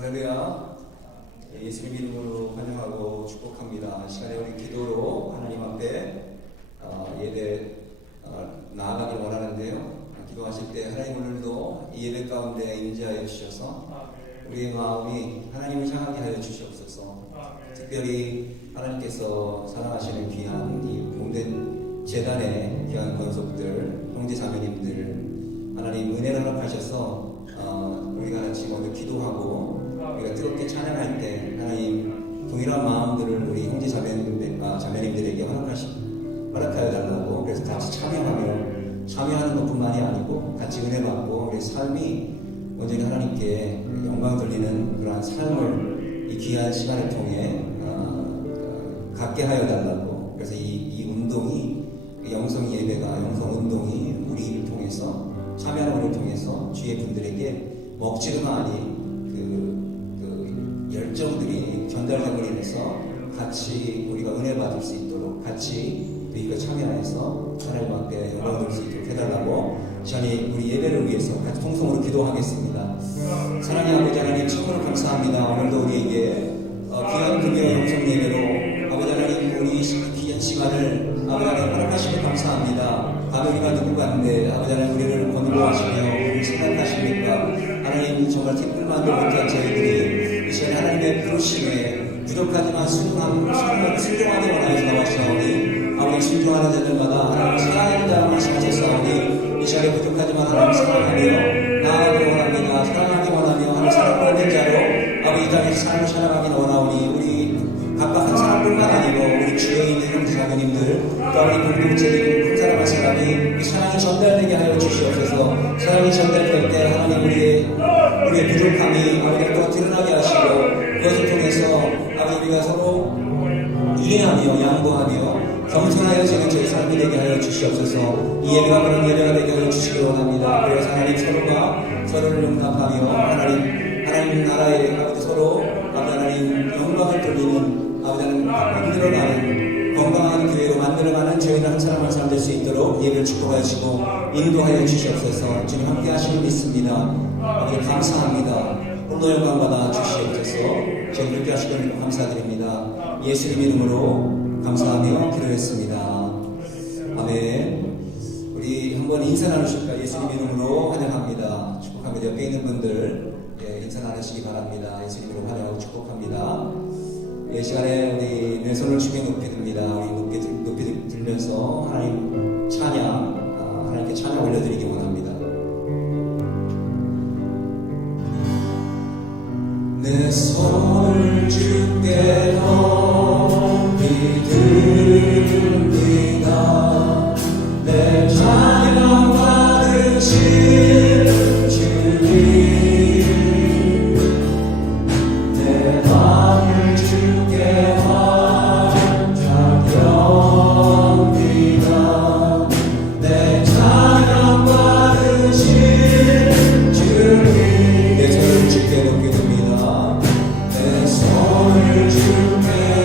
할렐루야. 예수님 이름으로 환영하고 축복합니다. 이 시간에 우리 기도로 하나님 앞에 예배 나아가길 원하는데요. 기도하실 때 하나님 오늘도 이 예배 가운데 임재하여 주셔서 우리의 마음이 하나님을 향하게 하여 주시옵소서. 특별히 하나님께서 사랑하시는 귀한 이 봉된 재단의 귀한 권속들, 형제 자매님들 하나님 은혜를 허락하셔서 우리가 같이 먼저 기도하고 우리가 뜨겁게 찬양할 때 하나님 동일한 마음들을 우리 형제 자매님들에게 허락하여 달라고, 그래서 같이 참여하는 것뿐만이 아니고 같이 은혜 받고 우리 삶이 온전히 하나님께 영광 돌리는 그러한 삶을 이 귀한 시간을 통해 갖게 하여 달라고. 그래서 이 운동이, 영성 예배가, 영성 운동이 우리를 통해서, 참여하는 우리를 통해서 주의 분들에게 먹지가 아닌 그 열정들이 전달됨으로 인해서 같이 우리가 은혜 받을 수 있도록, 같이 우리가 참여해서 하나님 앞에 영광 돌릴 수 있도록 해달라고 시간에 우리 예배를 위해서 같이 통성으로 기도하겠습니다. 사랑의 아버지 하나님, 참으로 감사합니다. 오늘도 우리에게 귀한 금요일 영성 예배로 아버지 하나님 우리 귀한 시간을 아버지 하나님 허락하시며 감사합니다. 아버지 우리가 누구간데 아버지 하나님 우리를 권고하시며 우리를 생각하십니까? 하나님 정말 기쁠만도 못한 저희들이 이 시간에 하나님의 부르심에 부족하지만 순종하기 원하여서 나왔사오니 아버지 순종하는 자들마다 하나님 사랑한다 말씀하셨사오니 이 시간에 부족하지만 하나님 사랑하며 나아가기 원합니다. 사랑하기 원하며 하나님 사랑받는 자로 아버지 이 땅에서 삶을 살아가기 원하오니 우리 각각 한 사람뿐만 아니고 우리 주위에 있는 형제 자매님들 또 우리 공동체적인 큰 사랑한 사람이 이 사랑이 전달되게 하여 주시옵소서. 사랑이 전달될 때 하나님 우리의 부족함이 아버지가 드러나게 하시고 그것을 통해서 아버지 우리가 서로 이해하며 양보하며 겸손하여지는 저희 삶이 되게 하여 주시옵소서. 이 예배가 그런 예배가 되게 하여 주시기 원합니다. 그래서 하나님 서로가 서로를 용납하며 하나님 나라의 아버지 서로 아버지 하나님 영광을 돌리는 아버지 하나님 만들어가는 건강한 교회로 만들어가는 저희들 한 사람 한 사람 될 수 있도록 예배를 축복하시고 인도하여 주시옵소서. 주님 함께 하시는 믿습니다. 아버지 감사합니다. 홀로 영광 받아 주시옵소서. 저희 함께 하시는 감사드립니다. 예수님 이름으로 감사하며 기도했습니다. 아멘. 우리 한번 인사 나누실까? 예수님 이름으로 환영합니다. 축복합니다. 옆에 있는 분들 인사 나누시기 바랍니다. 예수님 이름으로 환영하고 축복합니다. 이 시간에 우리 내 손을 주께 높이 듭니다. 우리 높이 들면서 하나님 찬양, 하나님께 찬양 올려드리기 원합니다. 내 손을 주께 높이 듭니다. 내 찬양 받으실 주님, 내 마음을 주께 완전합니다. 내 찬양 받으실 주님, 내 손을 주께 높이 듭니다. 내 손을 주께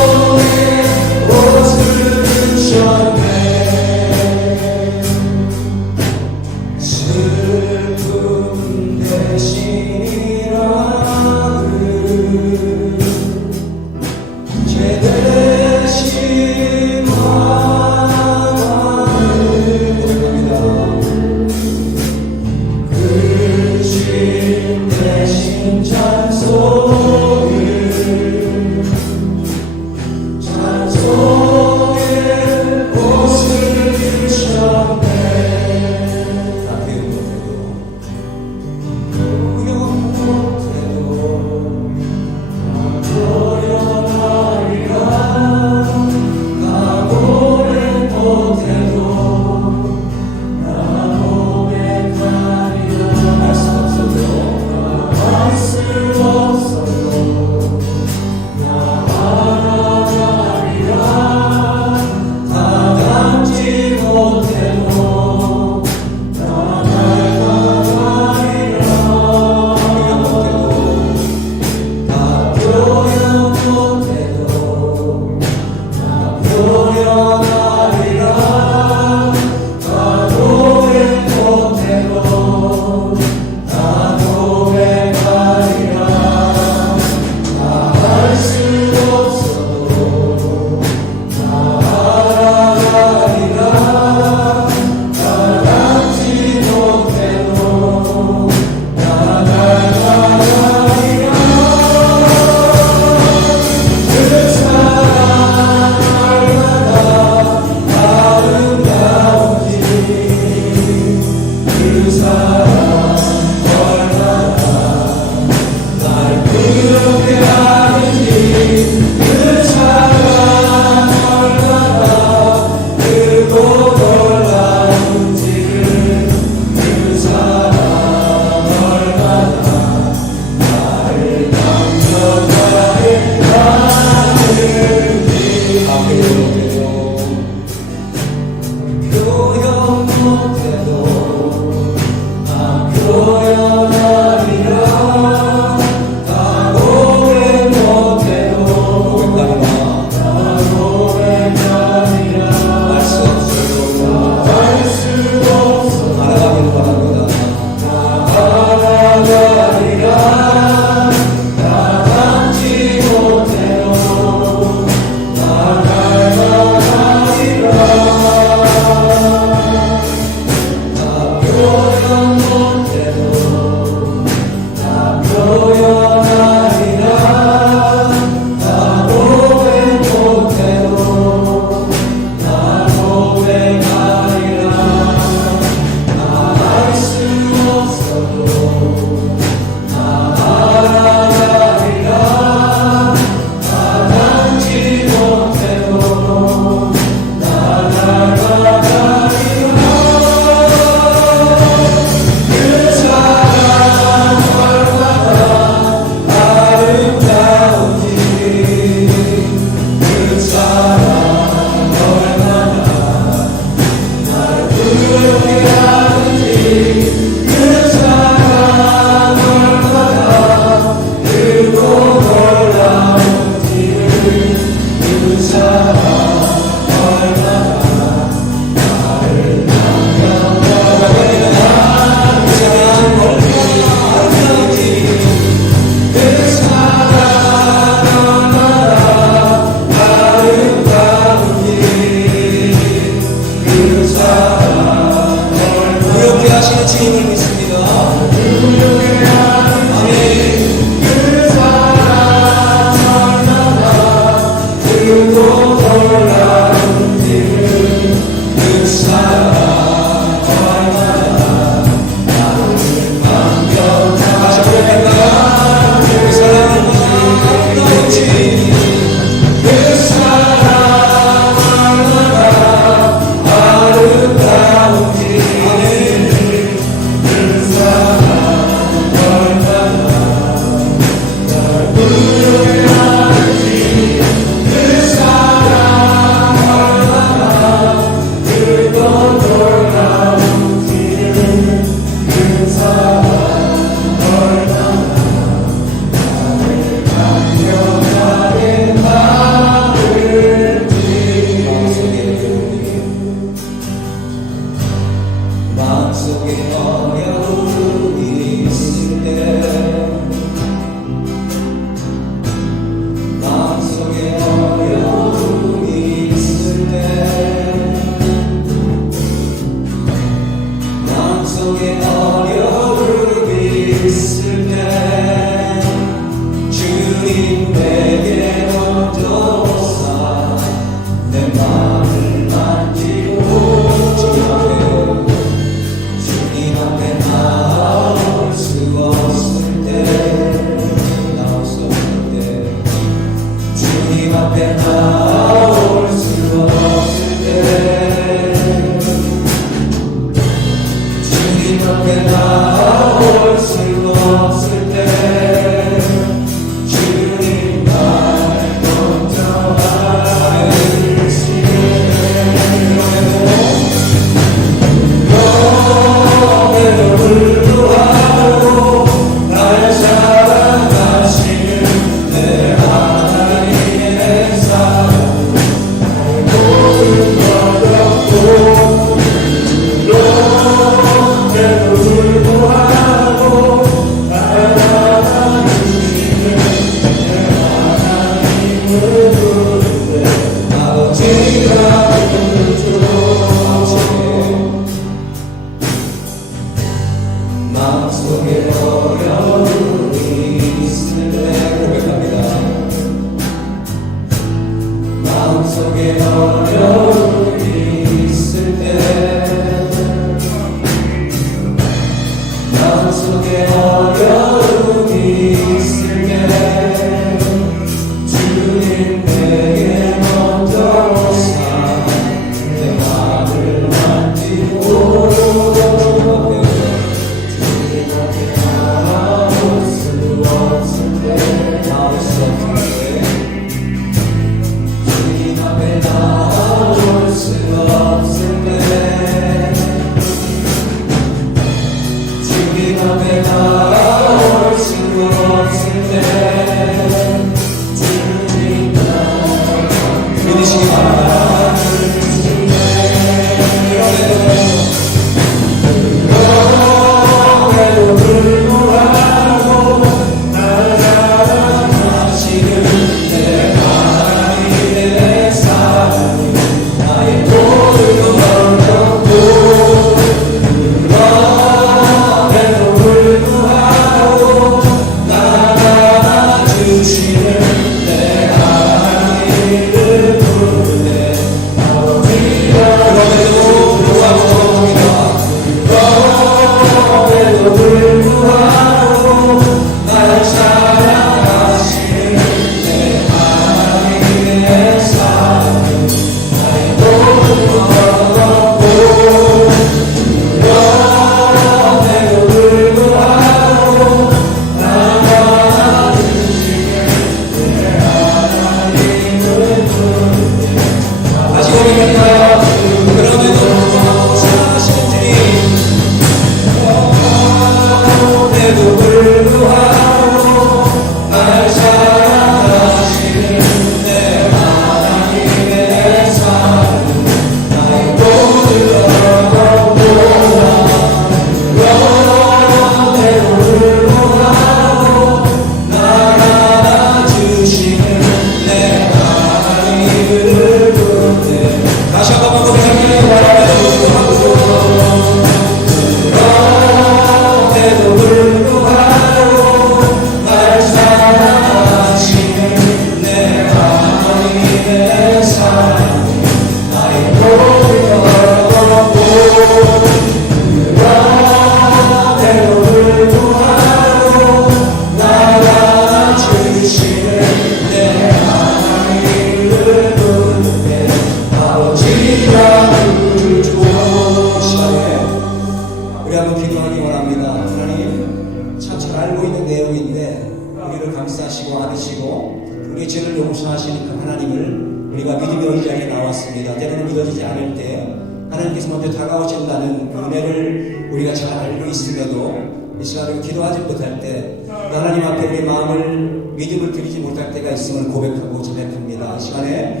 감싸시고 안으시고 우리의 죄를 용서하시는 그 하나님을 우리가 믿으며 이 자리에 나왔습니다. 때로는 믿어지지 않을 때 하나님께서 먼저 다가오신다는 그 은혜를 우리가 잘 알고 있음에도 이 시간에 기도하지 못할 때 하나님 앞에 우리 마음을 믿음을 드리지 못할 때가 있음을 고백하고 자백합니다. 이 시간에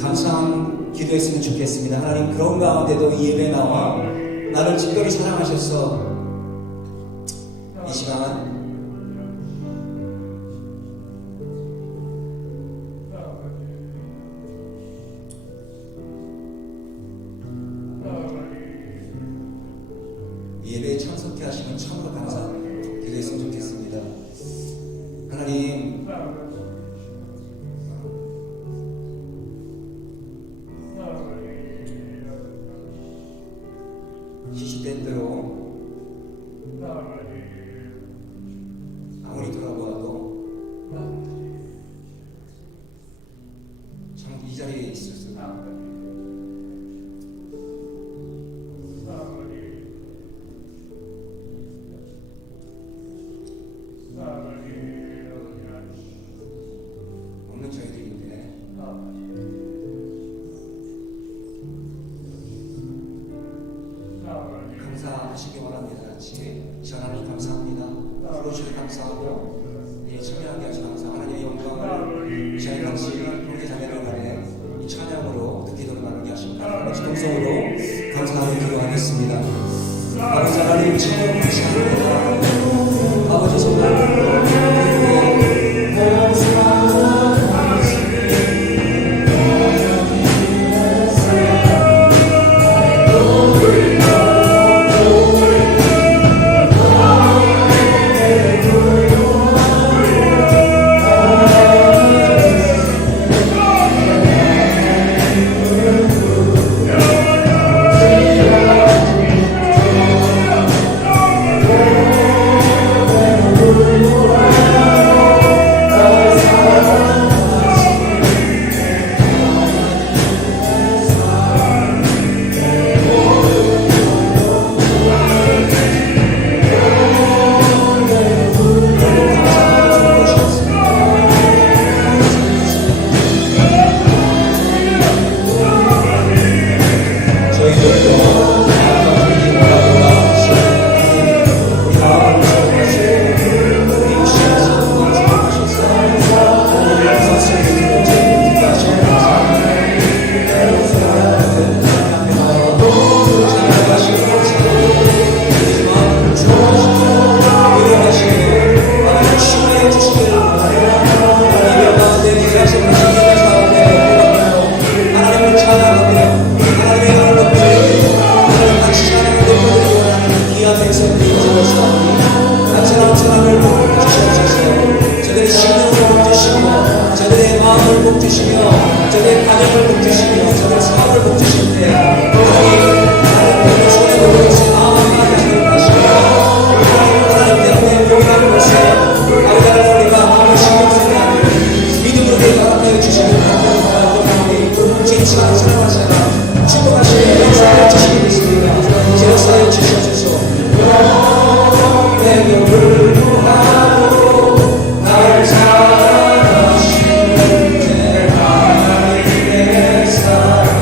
감사한 기도했으면 좋겠습니다. 하나님, 그런 가운데도 이 예배에 나와 나를 특별히 사랑하셔서 이 시간 예배에 참석해 하시면 참으로 감사 기도했으면 좋겠습니다. 하나님, 시시된 대로 아무리 돌아보아도 참 이 자리에 있을 수 없는 저희들인데 감사하시기 바랍니다. 같이 하나님 감사합니다. 부르시를 감사하고 참여하게 하셔서 감사. 하나님의 영광을 저희 같이 형제 자매들 간에 이 찬양으로 기도를 나누게 하십니다. 같이 동성으로 감사하고 기도하겠습니다. 아버지 하나님 참 감사합니다. 아버지 정말 주시며 저의 가정을 복 주시며 저의 사업을 복 주실 때 하나님 나를 손에 놓고 계신 마음을 하시고 하나님 때문에 고민하는 것에 아버지 하나님 우리가 마음을 신경 쓰지 않는 믿음으로 내가 하여 주시는 하나님 제 시간을 사랑하시라 축복하시며 역사에 주시기 있습니다. 제 역사에 주셔서 내게 불구하고 날 사랑하시는 내 하나님의 사랑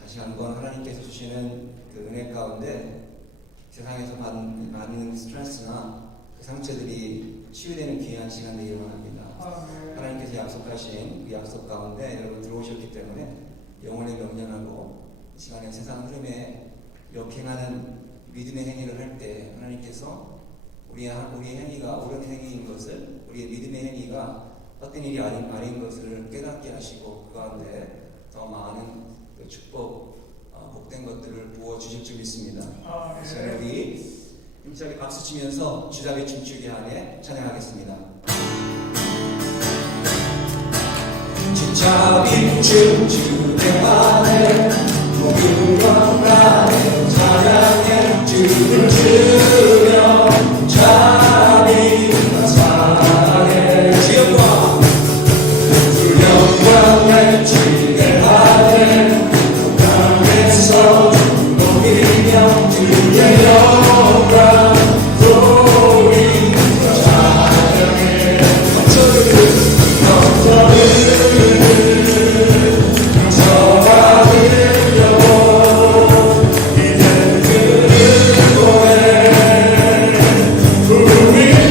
다시 한번 하나님께서 주시는 그 은혜 가운데 세상에서 많은 스트레스나 그 상처들이 치유되는 귀한 시간 되기를 원합니다. 하나님께서 약속하신 그 약속 가운데 여러분 들어오셨기 때문에 영혼의 명령하고 이 시간에 세상 흐름에 역행하는 믿음의 행위를 할 때 하나님께서 우리의 행위가 옳은 행위인 것을, 우리의 믿음의 행위가 어떤 일이 아닌 것을 깨닫게 하시고 그 가운데 더 많은 그 축복, 복된 것들을 부어주실 줄 믿습니다. 그래서 우리 힘차게 박수 치면서 주답의 춤추기 안에 찬양하겠습니다. 주답의 춤추기 안에 모든 것만에 찬양해 주를 주며 자비와 사랑해 주여 영광을 주게 하네 땅에서 높이며 주의 영광 돌리며 찬양해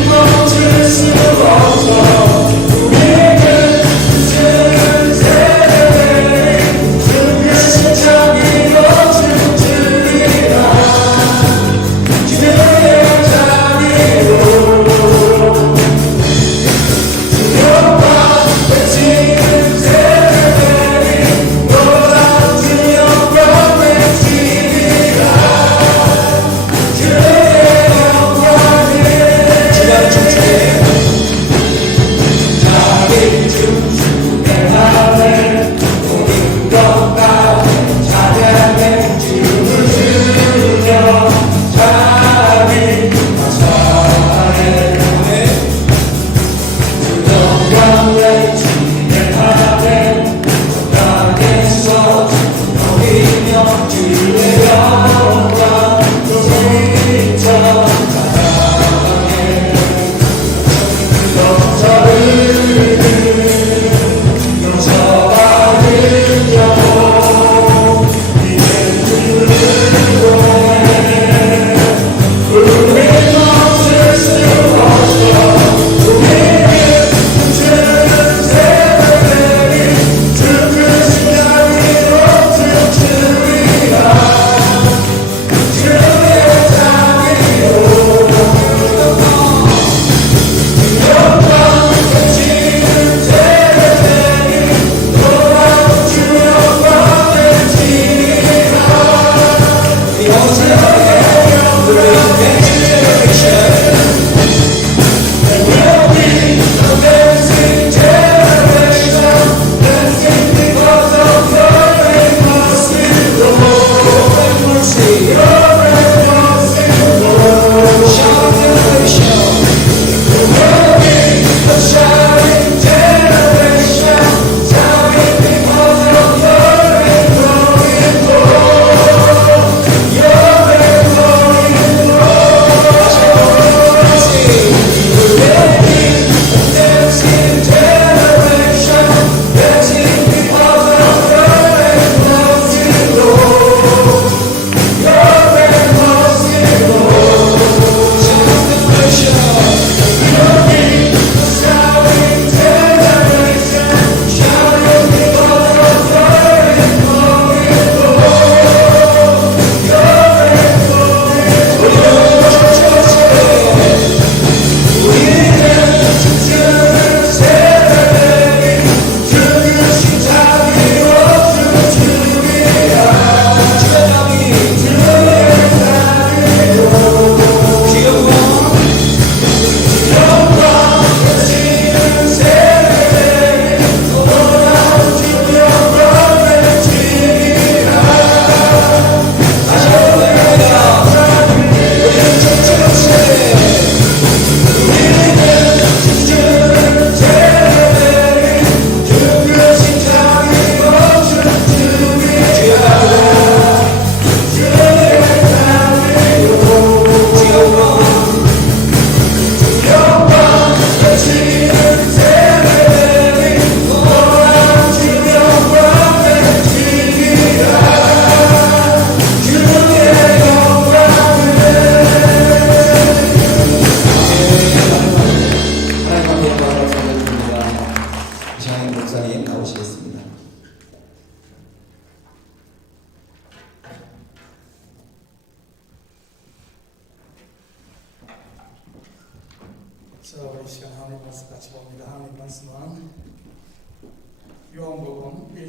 멈출 수 없어 우리에게 주신 세대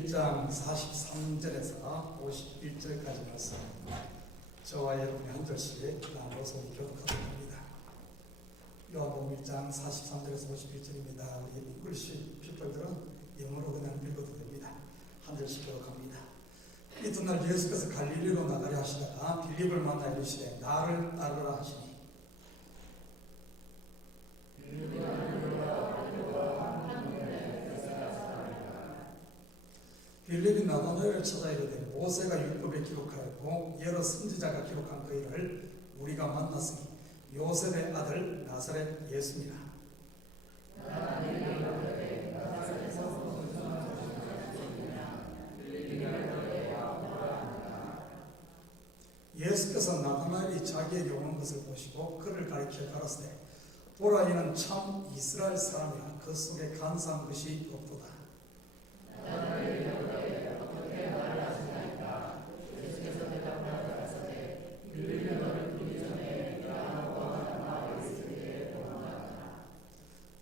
1장 43절에서 51절까지 말씀, 저와 여러분이 한 절씩 나눠서 교독하도록 합니다. 요한복음 1장 43절에서 51절입니다. 우리 잉글리시 피플들은 영어로 그냥 읽어도 됩니다. 한 절씩 교독합니다. 이튿날 예수께서 갈릴리로 나가려 하시다가 빌립을 만나 이르시되 나를 따르라 하시니 빌립이 나다나엘을 찾아 이르되 모세가 율법에 기록하였고 여러 선지자가 기록한 그 일을 우리가 만났으니 요셉의 아들 나사렛 예수니라. 예수께서 나다나엘이 자기에게 오는 것을 보시고 그를 가리켜 가라사대 보라 이는 참 이스라엘 사람이라 그 속에 간사한 것이 없도다.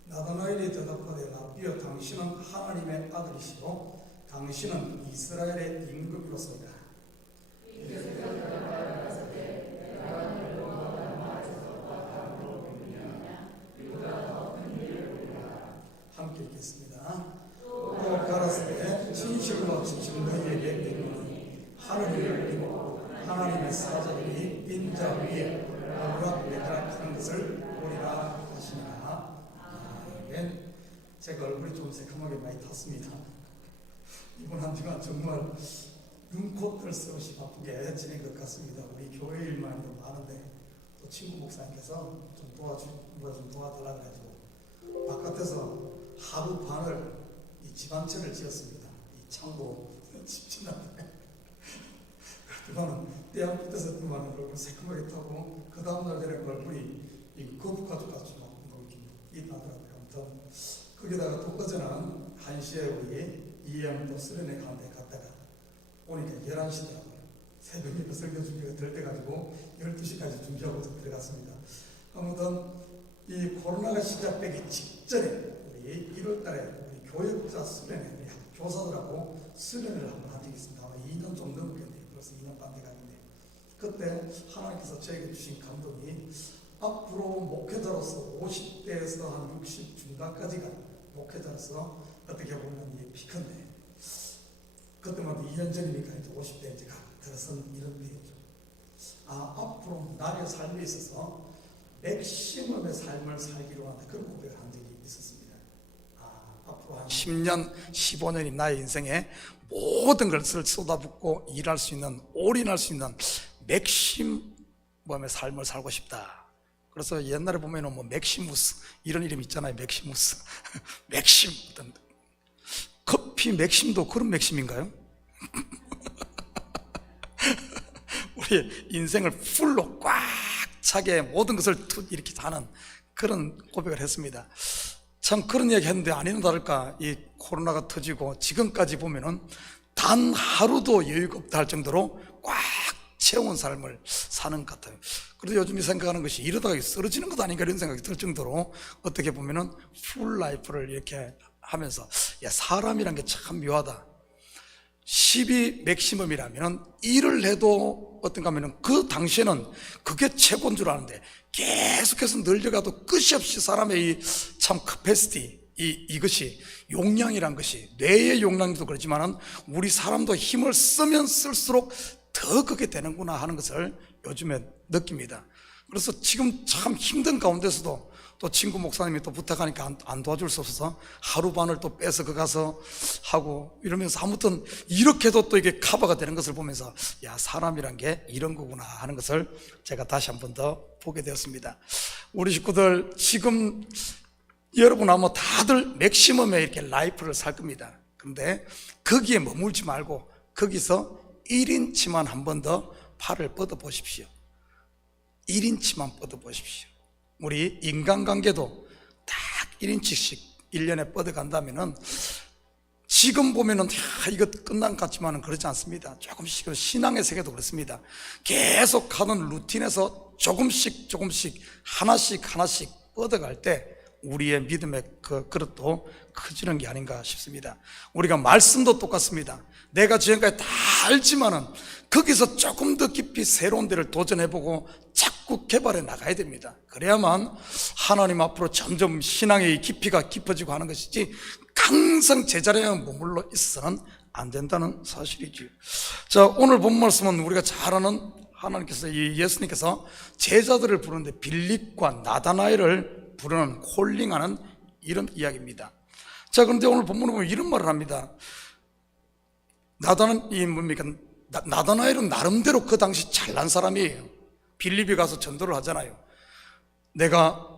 나다나엘이 대답하되 라비여 당신은 하나님의 아들이시고 당신은 이스라엘의 임금이로소이다. 함께 읽겠습니다. 또 가라사대 진실로 진실 너희에게 이르노니 하늘을 이고 하나님의 사자들이 인자 위에 오르락내리락 하는 것을 보리라 하시니라. 아멘. 제가 얼굴이 좀 새카맣게 많이 탔습니다. 이번 한 주간 정말 눈코 뜰 새 없이 바쁘게 지낸 것 같습니다. 우리 교회 일만 해도 많은데 또 친구 목사님께서 좀 도와달라고 해가지고 바깥에서 하루 반을 이 집 한 채를 지었습니다. 이 창고 집 지났는데 그동안은 떼안 붙어서 그만은 얼굴 새카맣게 타고 그 다음날 되는 얼굴이 이 거북가죽같이 막 이렇게 나더라고요. 아무튼 거기다가 또 어제는 1시에 우리 이양도 수련회 가운데 갔다가 오니까 11시더라고요. 새벽에 설교 준비가 될 때 가지고 12시까지 준비하고 들어갔습니다. 아무튼 이 코로나가 시작되기 직전에 우리 1월달에 우리 교역자 수련회 우리 교사들하고 수련회를 한번 한 적이 있습니다. 아마 2년 좀 넘었겠네요. 벌써 2년 반 돼가는데 그때 하나님께서 저에게 주신 감동이 앞으로 목회자로서 50대에서 한 60 중반까지가 목회자로서 어떻게 보면 이 피컨데 그때만 2년 전이니까 이제 50대 이제 들어선 이런 때였죠. 앞으로 나의 삶에 있어서 맥시멈의 삶을 살기로 한다. 그런 고백을 한 적이 있었습니다. 앞으로 한 10년, 15년이 나의 인생에 모든 것을 쏟아붓고 일할 수 있는, 올인할 수 있는 맥시멈의 삶을 살고 싶다. 그래서 옛날에 보면은 뭐 맥시무스 이런 이름 있잖아요. 맥시무스, 맥심. 커피 맥심도 그런 맥심인가요? 우리 인생을 풀로 꽉 차게 모든 것을 이렇게 하는 그런 고백을 했습니다. 참 그런 얘기 했는데 아니나 다를까 이 코로나가 터지고 지금까지 보면은 단 하루도 여유가 없다 할 정도로 꽉 채운 삶을 사는 것 같아요. 그래서 요즘 생각하는 것이 이러다가 쓰러지는 것 아닌가 이런 생각이 들 정도로 어떻게 보면은 풀 라이프를 이렇게 하면서 야 사람이란 게 참 묘하다. 10이 맥시멈이라면 일을 해도 어떤가 하면은 그 당시에는 그게 최고인 줄 아는데 계속해서 늘려가도 끝이 없이 사람의 이 참 캐패시티 이것이 용량이란 것이 뇌의 용량도 그렇지만은 우리 사람도 힘을 쓰면 쓸수록 더 그게 되는구나 하는 것을 요즘에 느낍니다. 그래서 지금 참 힘든 가운데서도 또 친구 목사님이 또 부탁하니까 안 도와줄 수 없어서 하루 반을 또 빼서 그 가서 하고 이러면서 아무튼 이렇게도 또 이게 커버가 되는 것을 보면서 야 사람이란 게 이런 거구나 하는 것을 제가 다시 한 번 더 보게 되었습니다. 우리 식구들 지금 여러분 아마 다들 맥시멈에 이렇게 라이프를 살 겁니다. 그런데 거기에 머물지 말고 거기서 1인치만 한 번 더 팔을 뻗어 보십시오. 1인치만 뻗어 보십시오. 우리 인간관계도 딱 1인치씩 1년에 뻗어간다면은 지금 보면은 이거 끝난 것 같지만은 그렇지 않습니다. 조금씩 신앙의 세계도 그렇습니다. 계속 하는 루틴에서 조금씩 하나씩 뻗어갈 때 우리의 믿음의 그 그릇도 커지는 게 아닌가 싶습니다. 우리가 말씀도 똑같습니다. 내가 지금까지 다 알지만은 거기서 조금 더 깊이 새로운 데를 도전해보고 자꾸 개발해 나가야 됩니다. 그래야만 하나님 앞으로 점점 신앙의 깊이가 깊어지고 하는 것이지 항상 제자리에 머물러 있어서는 안 된다는 사실이지요. 자, 오늘 본 말씀은 우리가 잘 아는 하나님께서, 예수님께서 제자들을 부르는데 빌립과 나다나엘을 부르는 콜링하는 이런 이야기입니다. 자, 그런데 오늘 본문에 보면 이런 말을 합니다. 나다나엘은 나름대로 그 당시 잘난 사람이에요. 빌립이 가서 전도를 하잖아요. 내가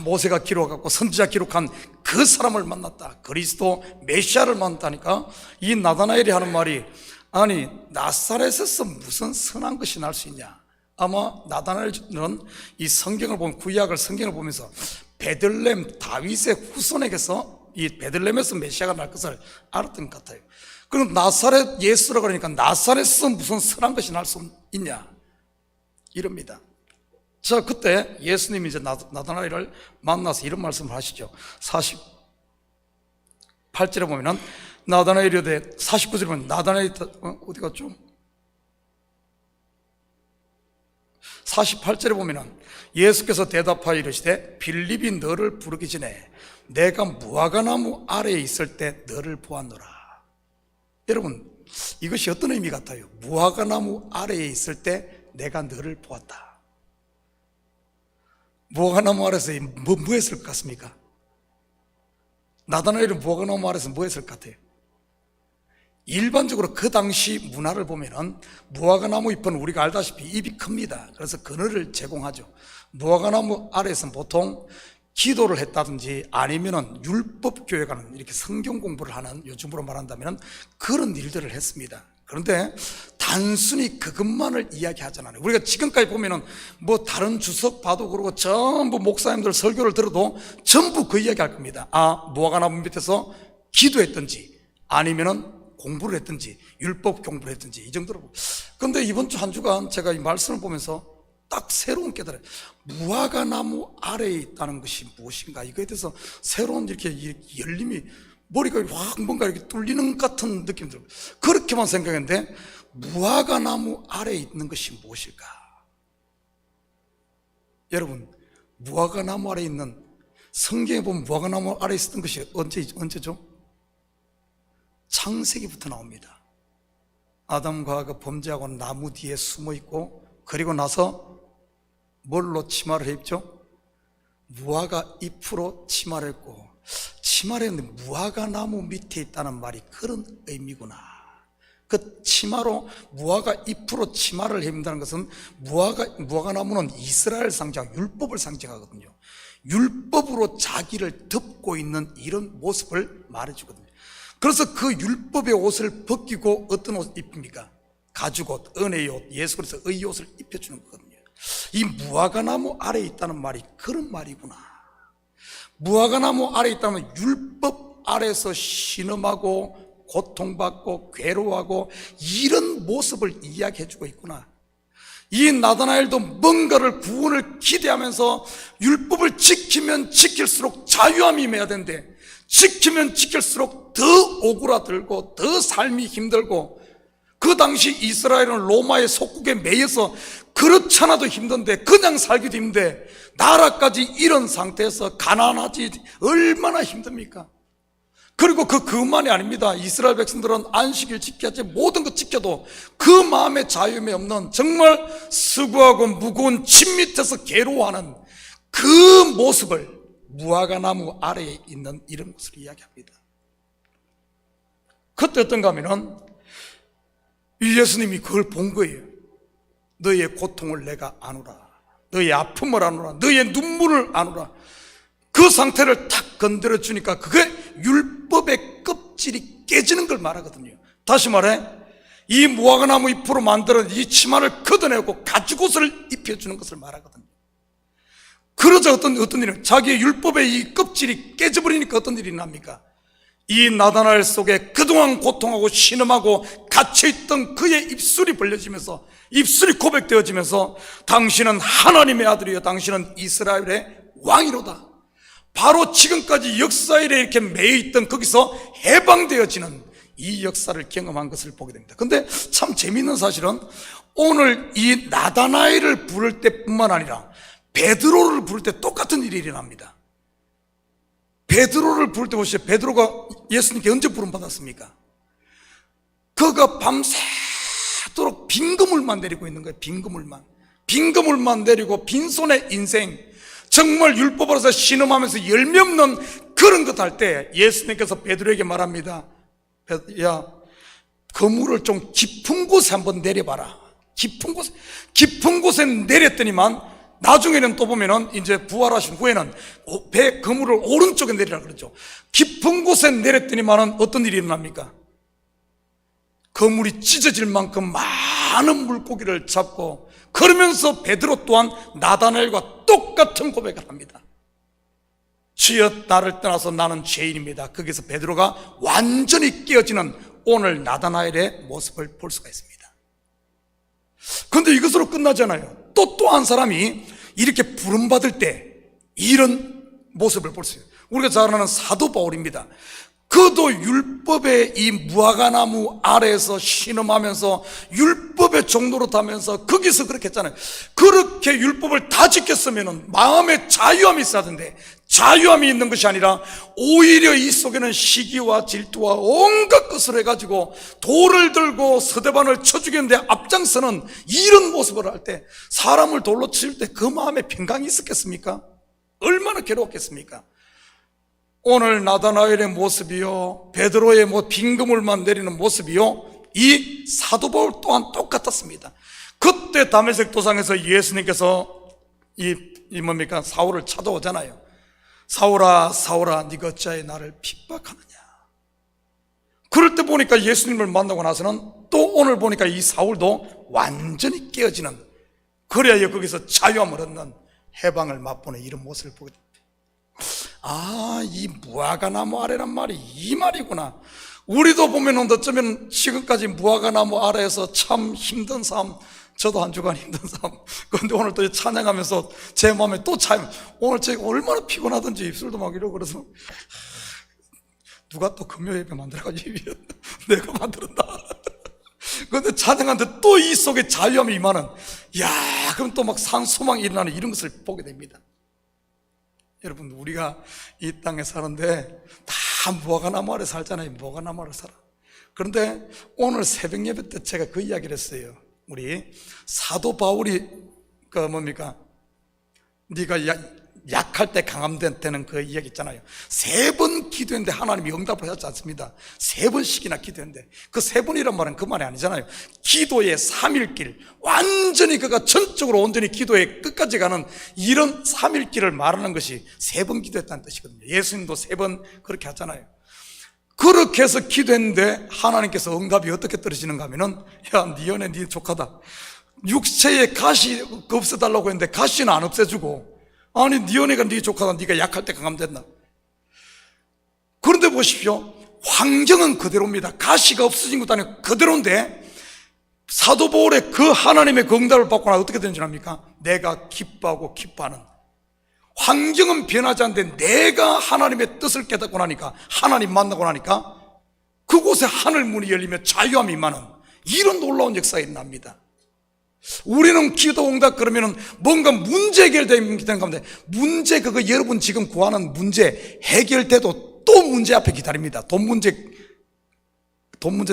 모세가 기록하고 선지자 기록한 그 사람을 만났다, 그리스도 메시아를 만났다니까 이 나다나엘이 하는 말이, 아니 나사렛에서 무슨 선한 것이 날 수 있냐. 아마 나다나엘은 이 성경을 보면, 구약을 성경을 보면서 베들레헴 다윗의 후손에게서 이 베들레헴에서 메시아가 날 것을 알았던 것 같아요. 그럼 나사렛 예수라 그러니까 나사렛에서 무슨 선한 것이 날 수 있냐 이럽니다. 자, 그때 예수님이 이제 나다나엘을 만나서 이런 말씀을 하시죠. 48절에 보면은 나다나엘이 49절에 보면 나다나엘이 어디 갔죠? 48절에 보면은 예수께서 대답하여 이르시되 빌립이 너를 부르기 전에 내가 무화과나무 아래에 있을 때 너를 보았노라. 여러분, 이것이 어떤 의미 같아요? 무화과나무 아래에 있을 때 내가 너를 보았다. 무화과나무 아래에서 뭐 했을 것 같습니까? 나다나엘은 무화과나무 아래에서 뭐 했을 것 같아요? 일반적으로 그 당시 문화를 보면은 무화과나무 잎은 우리가 알다시피 잎이 큽니다. 그래서 그늘을 제공하죠. 무화과나무 아래에서는 보통 기도를 했다든지 아니면은 율법교회 가는, 이렇게 성경 공부를 하는, 요즘으로 말한다면 그런 일들을 했습니다. 그런데 단순히 그것만을 이야기하지 않아요. 우리가 지금까지 보면은 뭐 다른 주석 봐도 그러고 전부 목사님들 설교를 들어도 전부 그 이야기 할 겁니다. 무화과나무 밑에서 기도했든지 아니면은 공부를 했든지 율법 공부를 했든지 이 정도로. 그런데 이번 주 한 주간 제가 이 말씀을 보면서 딱 새로운 깨달음, 무화과나무 아래에 있다는 것이 무엇인가, 이거에 대해서 새로운 이렇게 열림이, 머리가 확 뭔가 이렇게 뚫리는 것 같은 느낌이 들어요. 그렇게만 생각했는데 무화과나무 아래에 있는 것이 무엇일까? 여러분, 무화과나무 아래에 있는, 성경에 보면 무화과나무 아래에 있었던 것이 언제죠? 창세기부터 나옵니다. 아담과 그 범죄하고 나무 뒤에 숨어 있고, 그리고 나서 뭘로 치마를 입죠? 무화과 잎으로 치마를 입고, 치마를 입는데 무화과나무 밑에 있다는 말이 그런 의미구나. 그 치마로, 무화과 잎으로 치마를 입는다는 것은 무화과나무는 이스라엘 상징, 율법을 상징하거든요. 율법으로 자기를 덮고 있는 이런 모습을 말해주거든요. 그래서 그 율법의 옷을 벗기고 어떤 옷 입힙니까? 가죽옷, 은혜의 옷, 예수 그리스도 의 옷을 입혀주는 거거든요. 이 무화과나무 아래에 있다는 말이 그런 말이구나. 무화과나무 아래에 있다면 율법 아래에서 신음하고 고통받고 괴로워하고 이런 모습을 이야기해주고 있구나. 이 나다나엘도 뭔가를, 구원을 기대하면서 율법을 지키면 지킬수록 자유함이 임해야 되는데, 지키면 지킬수록 더 오그라들고 더 삶이 힘들고, 그 당시 이스라엘은 로마의 속국에 매여서 그렇잖아도 힘든데, 그냥 살기도 힘든데 나라까지 이런 상태에서 가난하지 얼마나 힘듭니까? 그리고 그것만이 아닙니다. 이스라엘 백성들은 안식일 지켜야지, 모든 것 지켜도 그 마음의 자유함이 없는, 정말 수고하고 무거운 짐 밑에서 괴로워하는 그 모습을 무화과나무 아래에 있는 이런 것을 이야기합니다. 그때 어떤가 하면은 예수님이 그걸 본 거예요. 너의 고통을 내가 아노라, 너의 아픔을 아노라, 너의 눈물을 아노라. 그 상태를 탁 건드려 주니까 그게 율법의 껍질이 깨지는 걸 말하거든요. 다시 말해, 이 무화과나무 잎으로 만들어 이 치마를 걷어내고 가죽옷을 입혀주는 것을 말하거든요. 그러자 어떤 일은, 자기의 율법의 이 껍질이 깨져버리니까 어떤 일이 납니까? 이 나다나엘 속에 그동안 고통하고 신음하고 갇혀있던 그의 입술이 벌려지면서, 입술이 고백되어지면서, 당신은 하나님의 아들이요 당신은 이스라엘의 왕이로다. 바로 지금까지 역사에 이렇게 매여있던 거기서 해방되어지는 이 역사를 경험한 것을 보게 됩니다. 근데 참 재미있는 사실은 오늘 이 나다나엘을 부를 때뿐만 아니라 베드로를 부를 때 똑같은 일이 일어납니다. 베드로를 부를 때 보시죠. 베드로가 예수님께 언제 부름받았습니까? 그가 밤새도록 빈그물만 내리고 있는 거예요. 빈그물만 내리고 빈손의 인생, 정말 율법 아래서 신음하면서 열매 없는 그런 것 할 때 예수님께서 베드로에게 말합니다. 야, 그물을 좀 깊은 곳에 한번 내려봐라. 깊은 곳에 내렸더니만 나중에는 또 보면은 이제 부활하신 후에는 배 그물을 오른쪽에 내리라 그러죠. 깊은 곳에 내렸더니만은 어떤 일이 일어납니까? 그물이 찢어질 만큼 많은 물고기를 잡고, 그러면서 베드로 또한 나다나엘과 똑같은 고백을 합니다. 주여, 나를 떠나서 나는 죄인입니다. 거기서 베드로가 완전히 깨어지는 오늘 나다나엘의 모습을 볼 수가 있습니다. 그런데 이것으로 끝나잖아요. 또 한 사람이 이렇게 부름받을 때 이런 모습을 볼 수 있어요. 우리가 잘 아는 사도 바울입니다. 그도 율법의 이 무화과나무 아래에서 신음하면서 율법의 종로로 타면서 거기서 그렇게 했잖아요. 그렇게 율법을 다 지켰으면 마음에 자유함이 있어야 하는데 자유함이 있는 것이 아니라 오히려 이 속에는 시기와 질투와 온갖 것을 해가지고 돌을 들고 서대반을 쳐 죽이는데 앞장서는 이런 모습을 할 때, 사람을 돌로 칠 때 그 마음에 평강이 있었겠습니까? 얼마나 괴로웠겠습니까? 오늘 나다나엘의 모습이요, 베드로의 빈그물만 내리는 모습이요, 이 사도 바울 또한 똑같았습니다. 그때 다메섹 도상에서 예수님께서 뭡니까? 사울을 찾아오잖아요. 사울아, 사울아, 네가 어찌하여 나를 핍박하느냐. 그럴 때 보니까 예수님을 만나고 나서는 또 오늘 보니까 이 사울도 완전히 깨어지는, 그래야 거기서 자유함을 얻는, 해방을 맛보는 이런 모습을 보게 됩니다. 아, 이 무화과나무 아래란 말이 이 말이구나. 우리도 보면 어쩌면 지금까지 무화과나무 아래에서 참 힘든 삶, 저도 한 주간 힘든 삶, 그런데 오늘 또 찬양하면서 제 마음에 또 참, 오늘 제가 얼마나 피곤하든지 입술도 막 이러고 그래서 누가 또 금요 예배 만들어가지고 내가 만들었다. 그런데 찬양하는데 또 이 속에 자유함이 임하는, 야, 그럼 또 막 산소망이 일어나는 이런 것을 보게 됩니다. 여러분, 우리가 이 땅에 사는데 다 무화과나무 아래 살잖아요. 무화과나무 아래 살아. 그런데 오늘 새벽 예배 때 제가 그 이야기를 했어요. 우리 사도 바울이 네가 약할 때 강함되는 그 이야기 있잖아요. 3번 기도했는데 하나님이 응답을 하지 않습니다. 3번씩이나 기도했는데 그 3번이란 말은 그 말이 아니잖아요. 기도의 3일길, 완전히 그가 전적으로 온전히 기도의 끝까지 가는 이런 3일길을 말하는 것이 3번 기도했다는 뜻이거든요. 예수님도 3번 그렇게 하잖아요. 그렇게 해서 기도했는데 하나님께서 응답이 어떻게 떨어지는가 하면은, 야, 네 연애 네 조카다. 육체에 가시 없애달라고 했는데 가시는 안 없애주고, 아니 네 연애가 네 조카다. 네가 약할 때 강함됐나. 그런데 보십시오, 환경은 그대로입니다. 가시가 없어진 것도 아니고 그대로인데 사도 바울의 그 하나님의 그 응답을 받고 나서 어떻게 되는지 압니까? 내가 기뻐하고 기뻐하는, 환경은 변하지 않는데 내가 하나님의 뜻을 깨닫고 나니까, 하나님 만나고 나니까 그곳에 하늘 문이 열리며 자유함이 임하는 이런 놀라운 역사가 일어납니다. 우리는 기도 응답 그러면은 뭔가 문제 해결되는 가운데, 문제 그거 여러분 지금 구하는 문제 해결돼도 또 문제 앞에 기다립니다. 돈 문제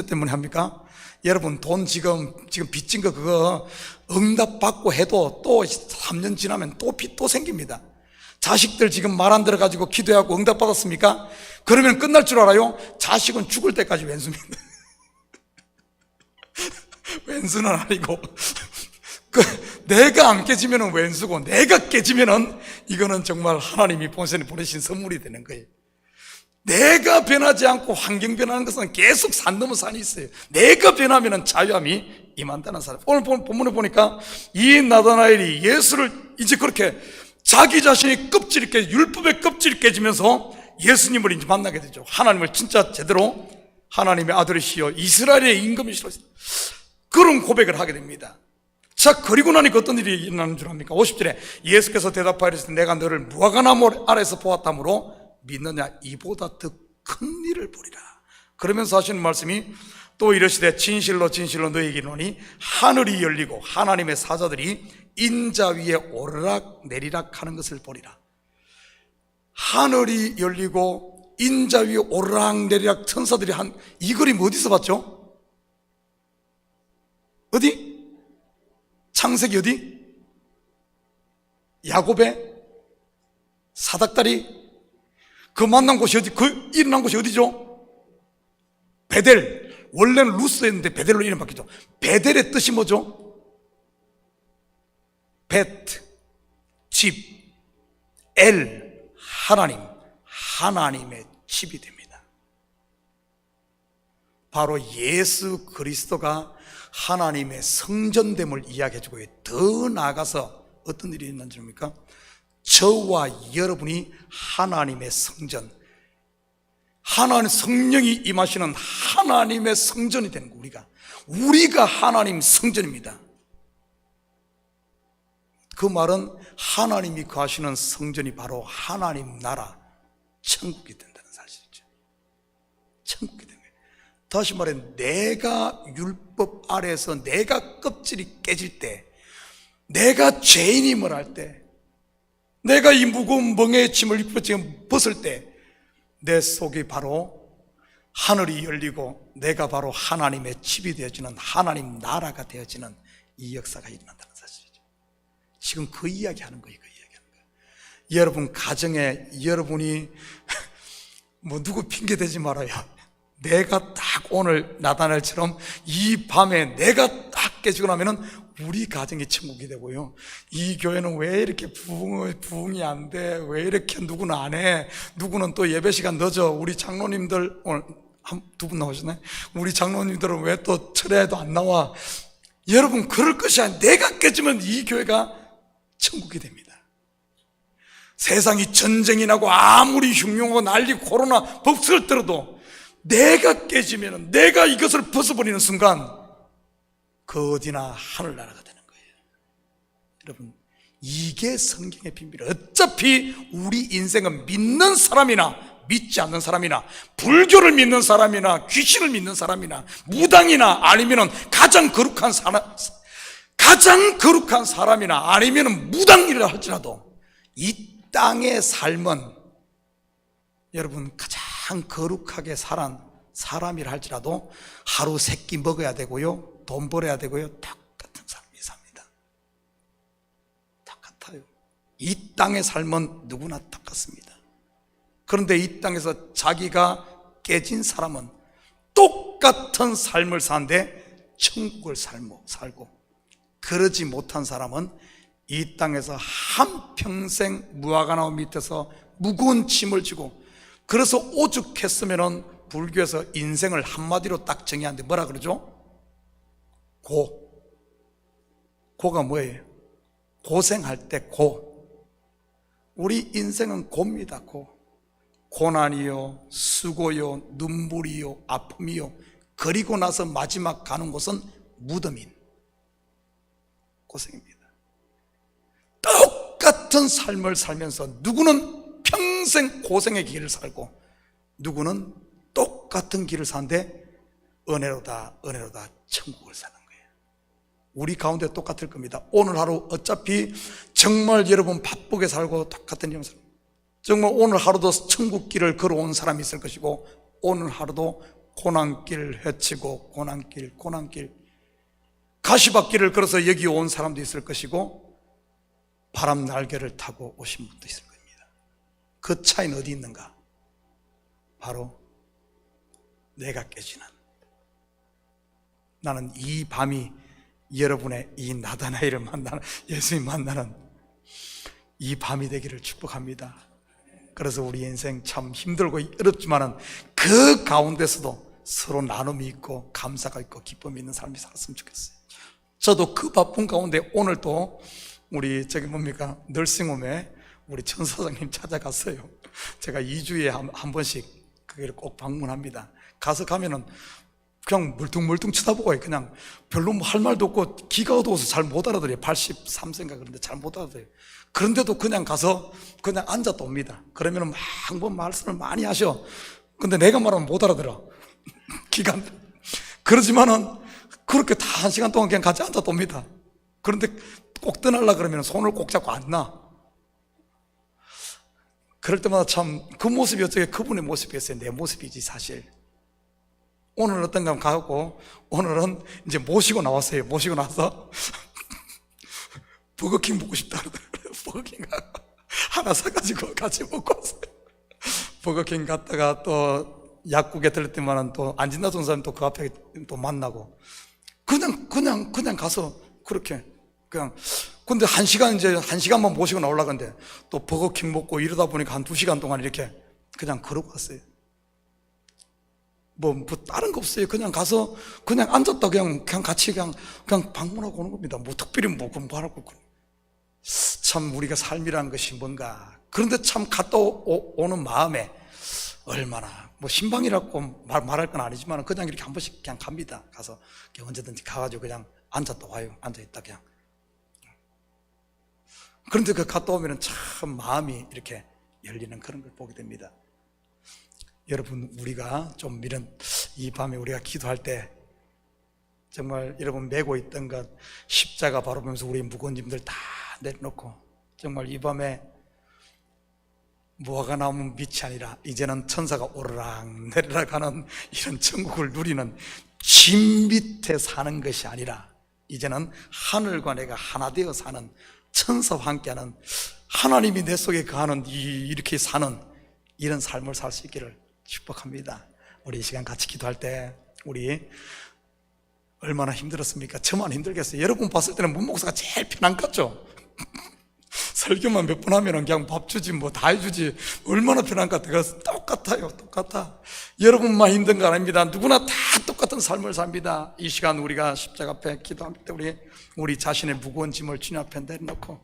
때문에 합니까? 여러분, 돈 지금 빚진 거 그거 응답 받고 해도 또 3년 지나면 또 빚 또 생깁니다. 자식들 지금 말 안 들어가지고 기도하고 응답 받았습니까? 그러면 끝날 줄 알아요? 자식은 죽을 때까지 왼수입니다. 왼수는 아니고 내가 안 깨지면은 왼수고, 내가 깨지면은 이거는 정말 하나님이 본선에 보내신 선물이 되는 거예요. 내가 변하지 않고 환경 변하는 것은 계속 산 넘어 산이 있어요. 내가 변하면은 자유함이 임한다는 사람. 오늘 본문에 보니까 이 나다나엘이 예수를 이제 그렇게 자기 자신이 껍질 있게, 율법의 껍질이 깨지면서 예수님을 이제 만나게 되죠. 하나님을 진짜 제대로 하나님의 아들이시여 이스라엘의 임금이시여, 그런 고백을 하게 됩니다. 자, 그리고 나니까 어떤 일이 일어나는 줄 압니까? 50절에 예수께서 대답하시되 내가 너를 무화과나무 아래에서 보았다므로 믿느냐? 이보다 더 큰 일을 보리라. 그러면서 하시는 말씀이 또 이르시되 진실로 진실로 너희에게 이르노니 하늘이 열리고 하나님의 사자들이 인자 위에 오르락 내리락 하는 것을 보리라. 하늘이 열리고 인자 위에 오르락 내리락 천사들이 한 이 그림 어디서 봤죠? 어디? 창세기 어디? 야곱의 사닥다리 그 만난 곳이 어디? 그 일어난 곳이 어디죠? 베델. 원래는 루스였는데 베델로 이름 바뀌죠. 베델의 뜻이 뭐죠? 베트, 집, 엘, 하나님, 하나님의 집이 됩니다. 바로 예수 그리스도가 하나님의 성전됨을 이야기해주고 더 나아가서 어떤 일이 있는지 압니까? 저와 여러분이 하나님의 성전, 하나님 성령이 임하시는 하나님의 성전이 되는 거. 우리가 하나님 성전입니다. 그 말은 하나님이 거하시는 성전이 바로 하나님 나라 천국이 된다는 사실이죠. 천국이 되는 거예요. 다시 말해 내가 율법 아래에서 내가 껍질이 깨질 때, 내가 죄인임을 할 때, 내가 이 무거운 멍에의 짐을 입고 벗을 때 내 속이 바로 하늘이 열리고 내가 바로 하나님의 집이 되어지는 하나님 나라가 되어지는 이 역사가 일어난다는 사실이죠. 지금 그 이야기하는 거예요. 그 이야기하는 거예요. 여러분 가정에 여러분이 뭐 누구 핑계 대지 말아요. 내가 딱 오늘 나다날처럼 이 밤에 내가 딱 깨지고 나면은 우리 가정이 천국이 되고요. 이 교회는 왜 이렇게 부흥이 안 돼? 왜 이렇게 누구는 안 해? 누구는 또 예배 시간 늦어? 우리 장로님들 오늘 두 분 나오시네. 우리 장로님들은 왜 또 철회도 안 나와? 여러분 그럴 것이 아니라 내가 깨지면 이 교회가 천국이 됩니다. 세상이 전쟁이 나고 아무리 흉흉하고 난리 코로나 법석을 들어도 내가 깨지면 내가 이것을 벗어버리는 순간 그 어디나 하늘나라가 되는 거예요. 여러분 이게 성경의 비밀이에요. 어차피 우리 인생은 믿는 사람이나 믿지 않는 사람이나 불교를 믿는 사람이나 귀신을 믿는 사람이나 무당이나 아니면 가장 거룩한 사람이나 아니면 무당이라 할지라도 이 땅의 삶은 여러분 가장 거룩하게 살한 사람이라 할지라도 하루 세 끼 먹어야 되고요, 돈 벌어야 되고요, 똑같은 삶이 삽니다. 똑같아요. 이 땅의 삶은 누구나 똑같습니다. 그런데 이 땅에서 자기가 깨진 사람은 똑같은 삶을 사는데 천국을 살고, 그러지 못한 사람은 이 땅에서 한평생 무화과나무 밑에서 무거운 짐을 지고, 그래서 오죽했으면은 불교에서 인생을 한마디로 딱 정의하는데 뭐라 그러죠? 고가 뭐예요? 고생할 때 고. 우리 인생은 고입니다. 고난이요, 수고요, 눈물이요, 아픔이요, 그리고 나서 마지막 가는 곳은 무덤인 고생입니다. 똑같은 삶을 살면서 누구는 평생 고생의 길을 살고 누구는 똑같은 길을 사는데 은혜로다 천국을 사는 거예요. 우리 가운데 똑같을 겁니다. 오늘 하루 어차피 정말 여러분 바쁘게 살고 똑같은 일을 살고, 정말 오늘 하루도 천국 길을 걸어온 사람이 있을 것이고, 오늘 하루도 고난길을 헤치고 고난길 가시밭길을 걸어서 여기 온 사람도 있을 것이고, 바람 날개를 타고 오신 분도 있을 겁니다. 그 차이는 어디 있는가? 바로 내가 깨지는, 나는 이 밤이 여러분의 이 나다나엘을 만나는, 예수님 만나는 이 밤이 되기를 축복합니다. 그래서 우리 인생 참 힘들고 어렵지만은 그 가운데서도 서로 나눔이 있고 감사가 있고 기쁨이 있는 삶이 살았으면 좋겠어요. 저도 그 바쁜 가운데 오늘 또 우리 널싱홈에 우리 천사장님 찾아갔어요. 제가 2주에 한 번씩 거기를 꼭 방문합니다. 가면은 그냥 멀뚱멀뚱 쳐다보고 그냥 별로 뭐 할 말도 없고 기가 어두워서 잘 못 알아들어요. 83세인가 그런데 잘 못 알아들어요. 그런데도 그냥 가서 그냥 앉았다 옵니다. 그러면 막 뭐 말씀을 많이 하셔. 근데 내가 말하면 못 알아들어. 기간. 그러지만은 그렇게 다 1시간 동안 그냥 같이 앉았다 옵니다. 그런데 꼭 떠나려 그러면 손을 꼭 잡고 안 나. 그럴 때마다 참 그 모습이 어떻게 그분의 모습이었어요. 내 모습이지 사실. 오늘은 어떤가 하면 가고, 오늘은 이제 모시고 나왔어요. 모시고 나서 버거킹 먹고 싶다 그러더라고요. 버거킹 가고 하나 사가지고 같이 먹고 왔어요. 버거킹 갔다가 또 약국에 들을 때만은 또 안진다 준 사람 또 그 앞에 또 만나고, 그냥 가서 그렇게 그냥. 근데 1시간만 모시고 나오려고 하는데 또 버거킹 먹고 이러다 보니까 한 2시간 동안 이렇게 그냥 그러고 왔어요. 뭐 다른 거 없어요. 그냥 가서 그냥 앉았다 그냥 같이 그냥 방문하고 오는 겁니다. 뭐 특별히 뭐 하라고. 참 우리가 삶이라는 것이 뭔가. 그런데 참 갔다 오는 마음에 얼마나 뭐 신방이라고 말할 건 아니지만 그냥 이렇게 한 번씩 그냥 갑니다. 가서 그냥 언제든지 가가지고 그냥 앉았다 와요. 앉아있다 그냥. 그런데 그 갔다 오면 참 마음이 이렇게 열리는 그런 걸 보게 됩니다. 여러분, 우리가 좀 이런 이 밤에 우리가 기도할 때 정말 여러분 메고 있던 것 십자가 바라보면서 우리 무거운 짐들 다 내려놓고 정말 이 밤에 무화과 나무 밑이 아니라 이제는 천사가 오르락 내리락 하는 이런 천국을 누리는 짐 밑에 사는 것이 아니라 이제는 하늘과 내가 하나 되어 사는, 천사와 함께하는, 하나님이 내 속에 거하는 이렇게 사는 이런 삶을 살 수 있기를 축복합니다. 우리 이 시간 같이 기도할 때 우리 얼마나 힘들었습니까? 저만 힘들겠어요. 여러분 봤을 때는 문 목사가 제일 편한 것 같죠? 설교만 몇 번 하면 그냥 밥 주지 뭐 다 해주지 얼마나 편한 것 같아요. 똑같아요. 똑같아. 여러분만 힘든 거 아닙니다. 누구나 다 똑같은 삶을 삽니다. 이 시간 우리가 십자가 앞에 기도할 때 우리 자신의 무거운 짐을 주님 앞에 내려놓고,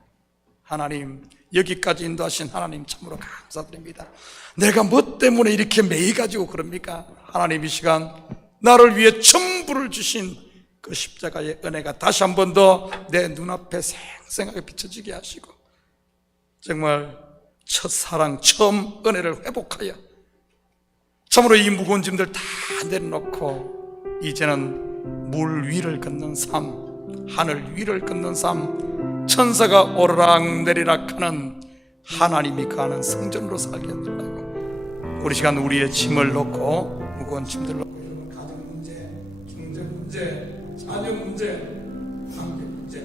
하나님, 여기까지 인도하신 하나님 참으로 감사드립니다. 내가 뭐 때문에 이렇게 매이가지고 그럽니까? 하나님, 이 시간 나를 위해 전부를 주신 그 십자가의 은혜가 다시 한 번 더 내 눈앞에 생생하게 비춰지게 하시고, 정말 첫사랑 처음 은혜를 회복하여 참으로 이 무거운 짐들 다 내려놓고 이제는 물 위를 걷는 삶, 하늘 위를 걷는 삶, 천사가 오르락 내리락 하는 하나님이 거하는 성전으로 살게 해달라고. 우리 시간 우리의 짐을 놓고, 무거운 짐들 놓고, 가정 문제, 경제 문제, 자녀 문제, 관계 문제,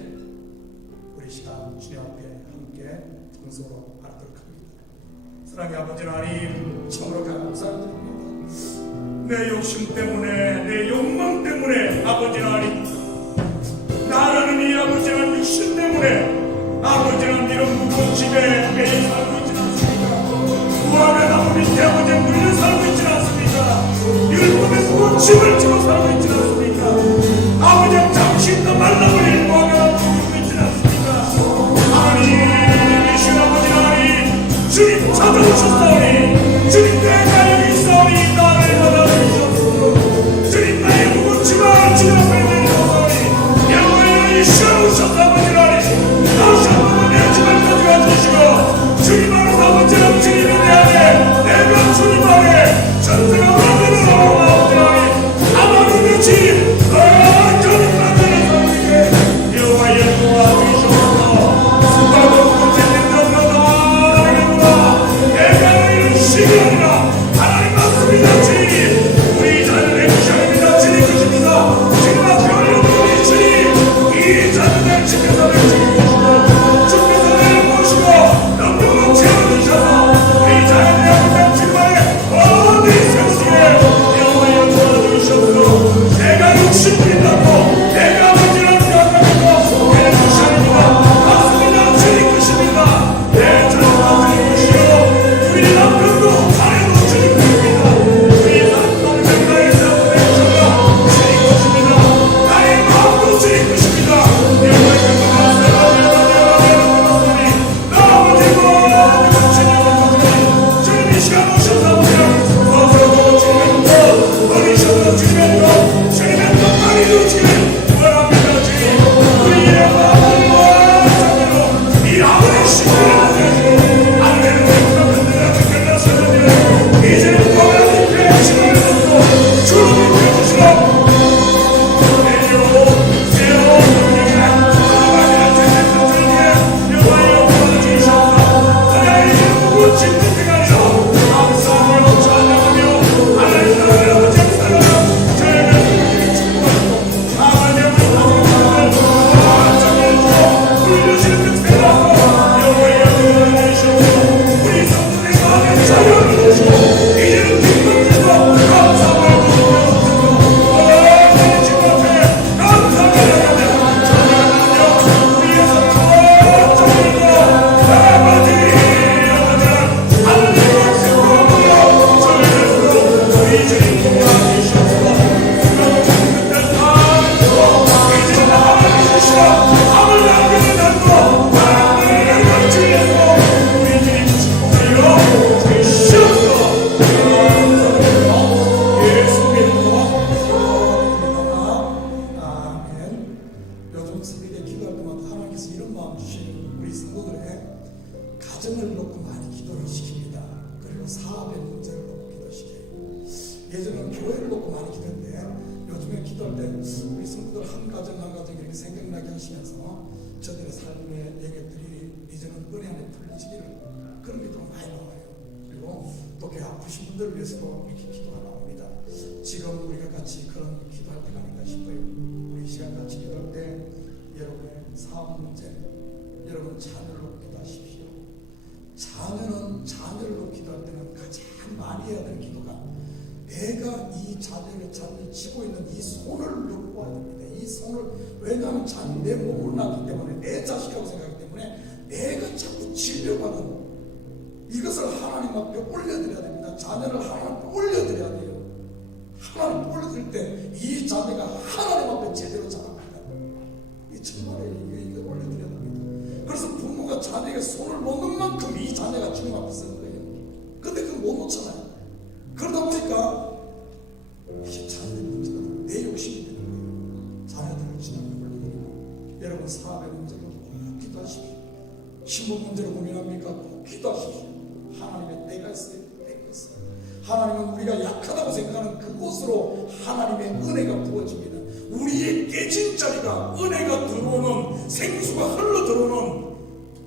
우리 시간 주님 앞에 함께 통서로 하도록 합니다. 사랑의 아버지 하나님, 참으로 감사드립니다. 내 욕심 때문에, 내 욕망 때문에, 아버지 하나님, 나라는 이 아버지 하나님 육신 때문에 아버지 하나님 이런 무거운 집에 매일 살고 있지 않습니까? 무화과 나무 밑에 아버지 물려 살고 있지 않습니까? 율법의 무거운 짐을 지고 살고 있지 않습니까? 아버지 잠시 더 말라버린 무화과 나무 물고 있지 않습니까? 하나님, 이 시간 아버지 하나님, 주님 찾아오셨사오니, 주님 내가 여기 있사오니 나를 받아주셨소. 주님 나의 무거운 짐을 주님 앞에 내려놓사오니 영원히 쉬어오셨다 아버지 하나님, 다시 한번 내 짐을 가져가 주시고, 주님 안에서 아버지는 주님에 대하여 내가 주님 안에 전세가 오르는 아버지 하나님, 아마도 내 짐 이루어지기를 원합니다. 주님, 우리의 마음과 정으로 이 아버지의 신비를 보내주고 할렐루야 그들한테 끝났었는데 이제는 거룩한 교회의 힘을 얻고 주를 믿어주시라. 가정을 놓고 많이 기도를 시킵니다. 그리고 사업의 문제를 놓고 기도시켜요. 예전에는 교회를 놓고 많이 기도했는데 요즘에 기도할 때 우리 성도들 한 가정 한 가정 이렇게 생각나게 하시면서 저들의 삶의 영역들이 이제는 은혜 안에 풀리시기를 그런 기도가 많이 나와요. 그리고 또 그 아프신 분들을 위해서도 이렇게 기도가 나옵니다. 지금 우리가 같이 그런 기도할 때가 아닌가 싶어요. 우리 시간 같이 기도할 때 여러분의 사업 문제, 여러분 자녀를 놓고 기도하십시오. 자녀는 자녀를 놓고 기도할 때는 가장 많이 해야 되는 기도가 내가 이 자녀를 쥐고 있는 이 손을 놓고 와야 됩니다. 이 손을, 왜냐하면 자녀 내 몸을 낳기 때문에 내 자식이라고 생각하기 때문에 내가 자꾸 지려고 하는 이것을 하나님 앞에 올려드려야 됩니다. 자녀를 하나님 앞에 올려드려야 돼요. 하나님 앞에 올려드릴 때 이 자녀가 하나님 앞에 제대로 자랍니다. 이 정말에 이거 올려드려야 됩니다. 그래서 부모가 자녀에게 손을 놓는 만큼 이 자녀가 주님 앞에 쓰는 거예요. 근데 그걸 못 놓잖아요. 그러다 보니까 이 자녀의 문제가 내 욕심이 되는 거예요. 자녀들을 주님 앞에 올려드리고 여러분 사업의 문제로 꼭 기도하십시오. 신분 문제로 고민합니까? 꼭 기도하십시오. 하나님의 때가 있어요. 때가 있어요. 하나님은 우리가 약하다고 생각하는 그곳으로 하나님의 은혜가 부어집니다. 우리의 깨진 자리가 은혜가 들어오는, 생수가 흘러 들어오는,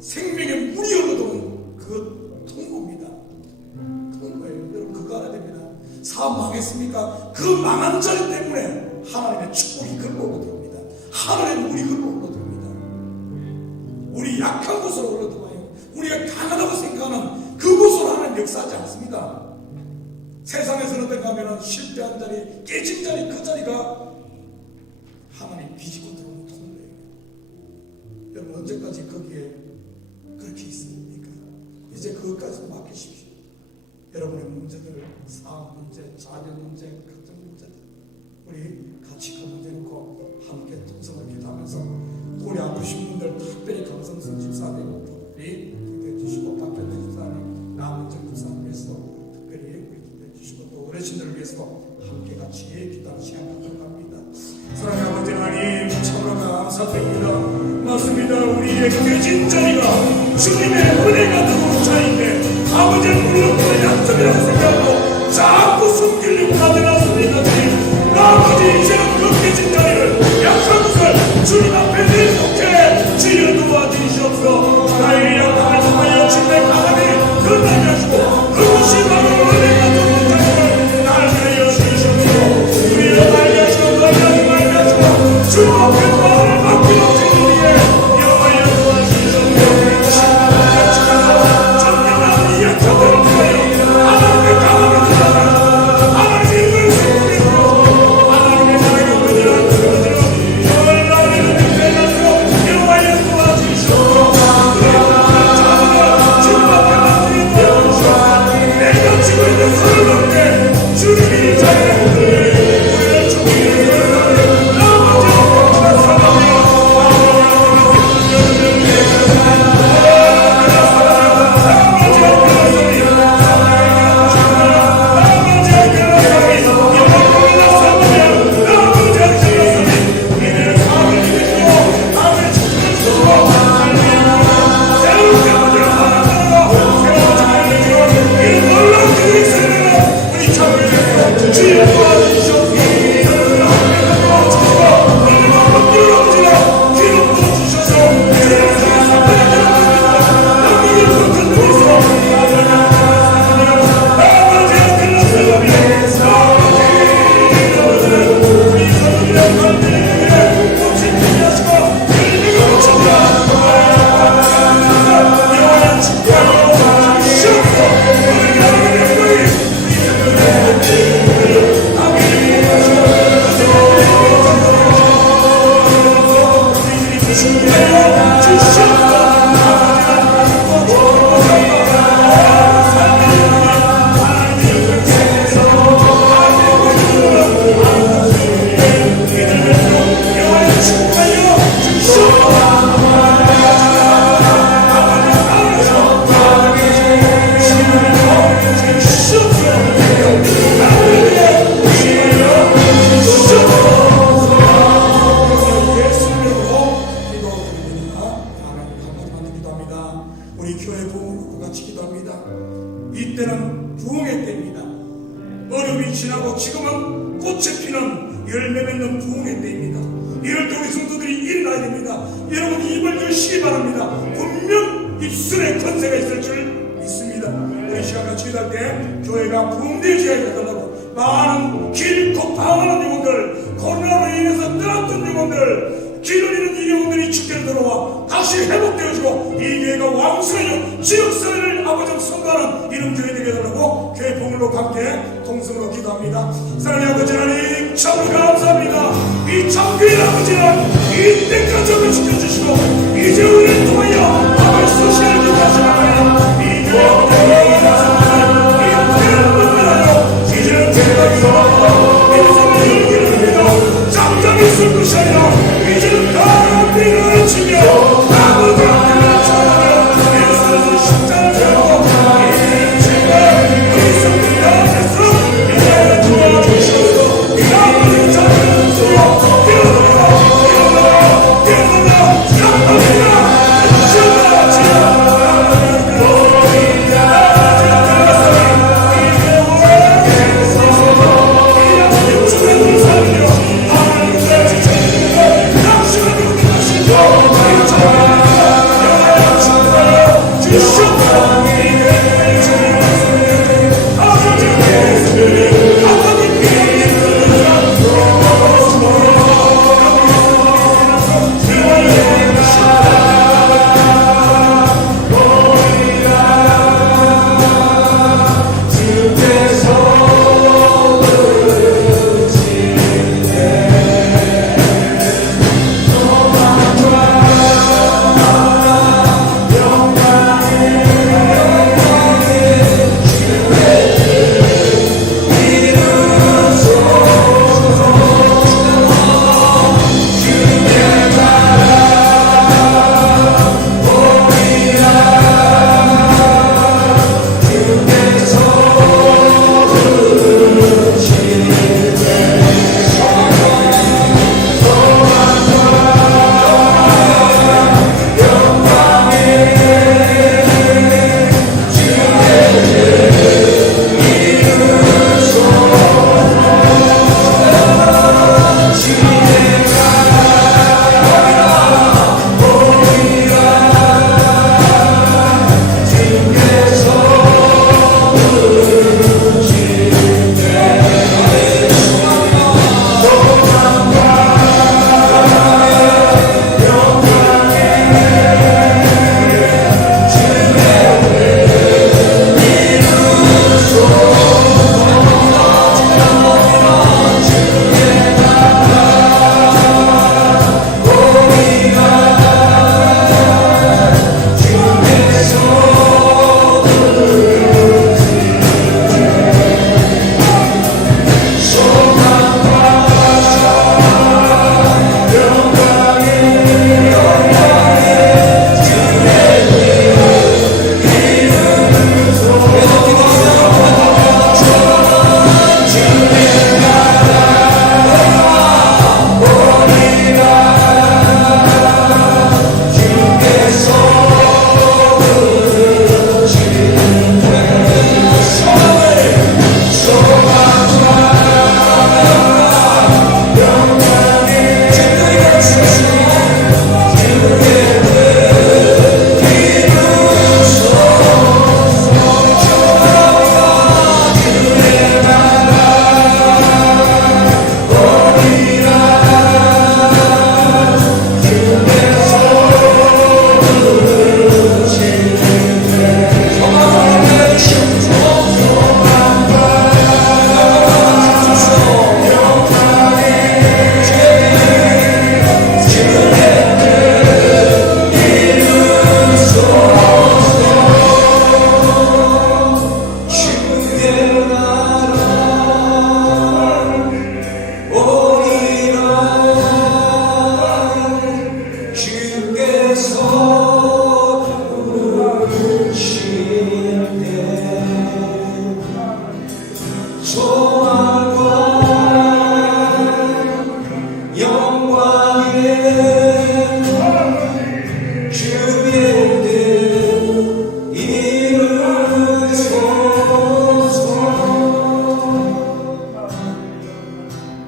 생명의 물이 흘러 들어오는 그 통로입니다. 통로예요. 여러분 그거 알아야 됩니다. 사업 망했습니까? 그 망한 자리 때문에 하나님의 축복이 흘러 들어옵니다. 하늘의 물이 흘러 들어옵니다. 우리 약한 곳으로 흘러 들어와요. 우리가 강하다고 생각하는 그곳으로 하나님 역사하지 않습니다. 세상에서는 어떤가 하면 실패한 자리, 깨진 자리, 그 자리가 하나님 비집고 들어오는 통로예요. 여러분 언제까지 거기에 그렇게 있습니까? 이제 그것까지 맡기십시오. 여러분의 문제들, 사업 문제, 자녀 문제, 가정 문제들 우리 같이 그 문제 놓고 함께 통성을 기도하면서 우리 아프신 분들 특별히 강성순 집사님부터 우리 기도해 주시고 박현대 집사님, 남은정 집사님께서 특별히 기도해 주시고 또 어르신들을 위해서도 함께 같이 기도하는 시간 갖도록 합니다. 사랑하는 아버지 하나님 참으로 감사드립니다. 맞습니다. 우리의 깨진 자리가 주님의 은혜가 들어온 자리인데 아버지의 물론보다 약점이라고 생각하고 자꾸 숨기려고 하지 않습니다. 아버지 이제는 그 깨진 자리를 약한 것을 주님 앞에 내놓게 주여 도와주시옵소서. 나의 약함을 통하여 주님의 강함이 끝나게 하시고 그것이 바로 은혜가 들어온 자리를 날게 하여 주시옵소서. 우리를 알게 하시고 알게 하시고 주님 앞에 마음을 맡기는 주님이에 여호와여 도와주시옵소서. 신나게 주셔서 정령한 이 약함을 통하여 하나님의 강함이 드러나는 하나님의 은혜를 하나님의 자녀 날입니다. 여러분 입을 열시기 바랍니다. 분명 입술에 권세가 있을 줄 믿습니다. 우리 시간과 기도할 때 교회가 붕대지 해달라고 많은 길고 방황하는 영혼들, 코로나로 인해서 떠났던 영혼들, 길을 잃은 이 영혼들이 주께로 들어와 다시 회복되어지고 이 교회가 왕성하여 지역사회를 아버지 선도하는 이런 교회 되게 해달라고 교회 봉으로 함께 동성으로 기도합니다. 사랑의 아버지 하나님 참 감사합니다. 이 참교회 아버지는 이 때까지 한번 지켜주시고 이제 우리를 통하여 아버지 소식을 기도하시나요. 이 교회 아버지의 이 교회를 만나요. 이제는 제가 인생을 열기를 합니다. 잠잠히 있을 것이 아니라 이제는 다른 비를 치며 아버지 앞에 찬양하며 예수의 십자가를 들고 이 집에 우리 성도들 앞에서 이제는 도와주시옵소서. 아버지 찬양을 주여 뛰어들어 감사합니다.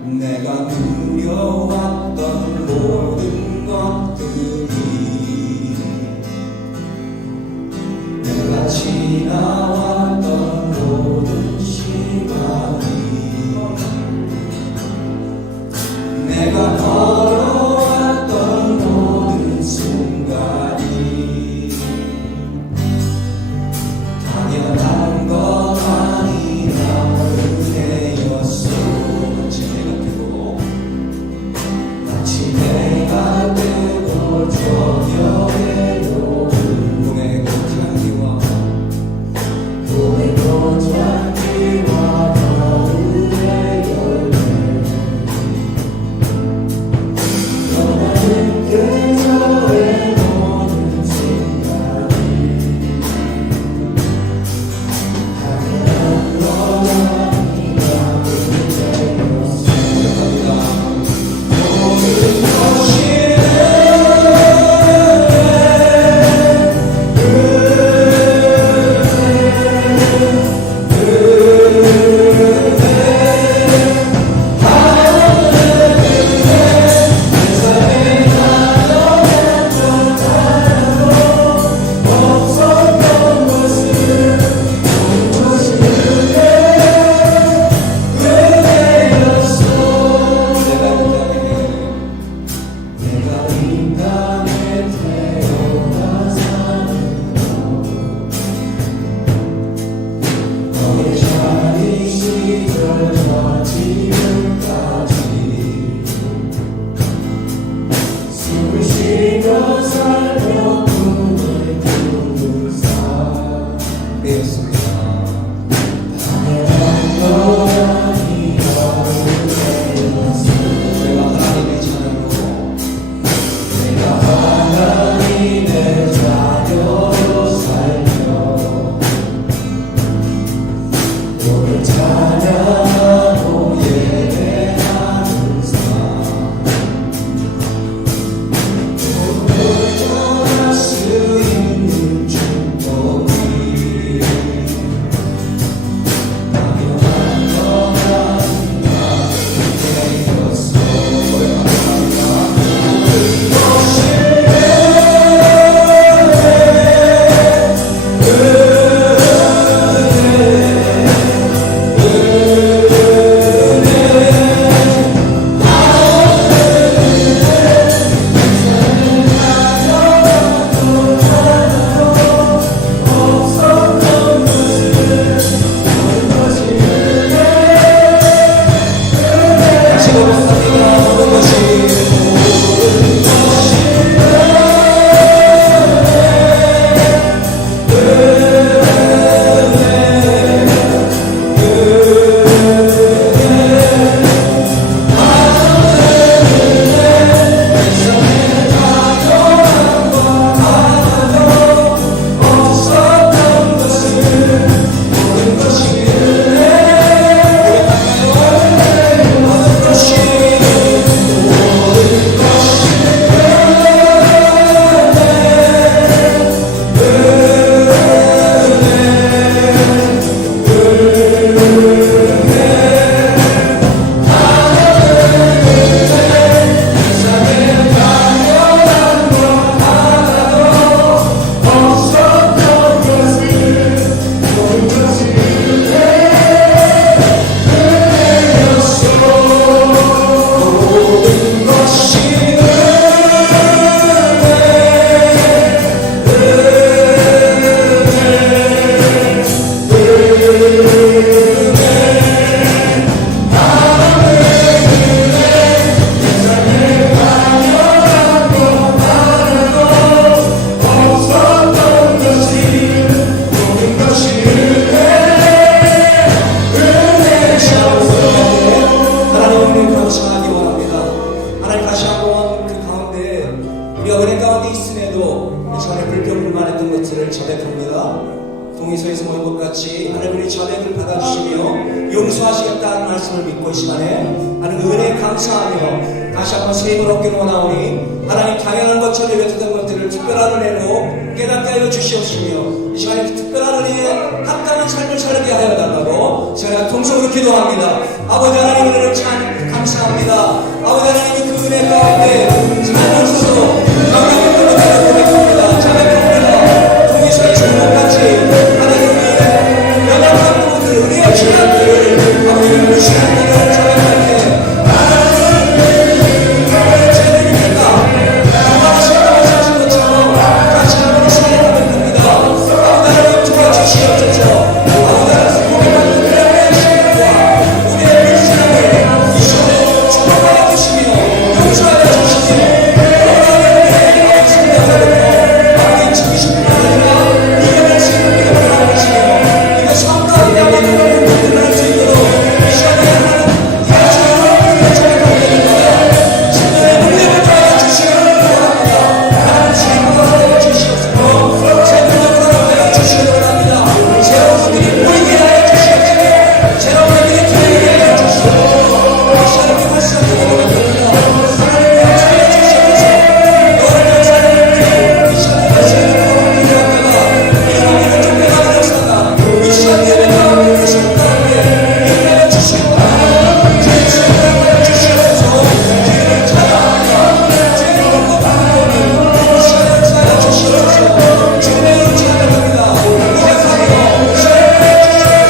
내가 누려왔던 모든 것 은혜 가운데 있음에도 이 시간에 불평불만했던 것들을 자백합니다. 동의서에서 모인 것 같이 하나님 우리 자백을 받아주시며 용서하시겠다는 말씀을 믿고 이 시간에 하나님 은혜에 감사하며 다시 한번 새 힘을 얻기를 원하오니 하나님 당연한 것처럼 여겼던 것들을 특별한 은혜로 깨닫게 하여 주시옵시며 이 시간에 특별한 은혜에 합당한 삶을 살게 하여 달라고 제가 통성으로 기도합니다. 아버지 하나님 은혜를 참 감사합니다. 아버지 하나님 그 은혜 가운데 살면서도 영광을 돌려드리고 고백합니다. 자백합니다. 동의서에 주는 것 같이 하나님의 연약한 부분들 은혜의 죄악들을 아버지 무시한 일을 자백할 때 하나님은 죄들입니까? 정말하신다고 하신 것처럼 다시 한번 이 시간에 고백합니다. 아버지 하나님 도와주시옵소서. 아버지 하나님 고백하는 은혜의 시간과 우리의 불신함을 이 시간에 축복하여 주시며 용서하여 주시며 하나님의 성령으로 아버지 지키신 분 아니라 이겨낼 수 있는 길을 바라보시며 이것이 황당한 야만을 끝날 수 있도록 이 시간에 하나님 예수님을 전해드립니다. 신들의 물림을 더하여 주시기를 바랍니다. 하나님 주님을 허락하여 주시옵소서. 새 능력을 허락하여 주시기를 바랍니다. 새로운 분들이 보이게 하여 주시옵소서. 새로운 분들이 들리게 하여 주시옵소서. 이 시간에 다시 한번 고백합니다. 하나님 용서하여 주시옵소서. 너를 용서하여 이 시간에 다시 한번 기도합니다. 이런 좀 내가 역사다. 이 시간 예배가 되신 가운데 일어나여 주시고 주님을 주시옵소서. 주님을 찬양합니다. 주님을 높이오니 이 시간에 역사하여 주시옵소서. 주님의 이름 찬양합니다. 고백하며 이 시간에 주시옵소서.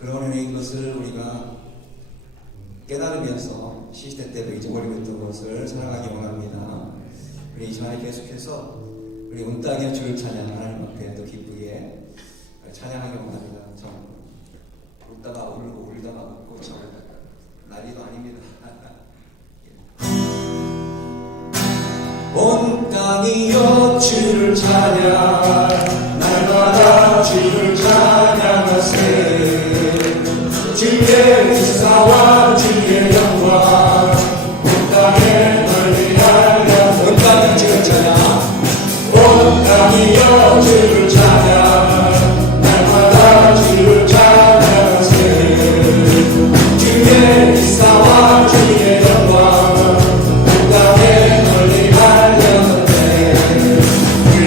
그런 은혜인 것을 우리가 깨달으면서 시대 때도 잊어버리고 있던 것을 살아가기 원합니다. 우리 이 시간에 계속해서 우리 온 땅의 주를 찬양 하나님 앞에 또 기쁘게 찬양하기 원합니다. 참 울다가 울고 울다가 웃고 참 난리도 아닙니다. 온 땅이여 주를 찬양 날마다 주를 찬양하세 주의 역사와 주의 영광 온 땅에 널리 알려 온 땅이 주를 찬양 온 땅이여 주를 찬양 날마다 주를 찬양하세 주의 역사와 주의 영광 온 땅에 널리 알렸네 주의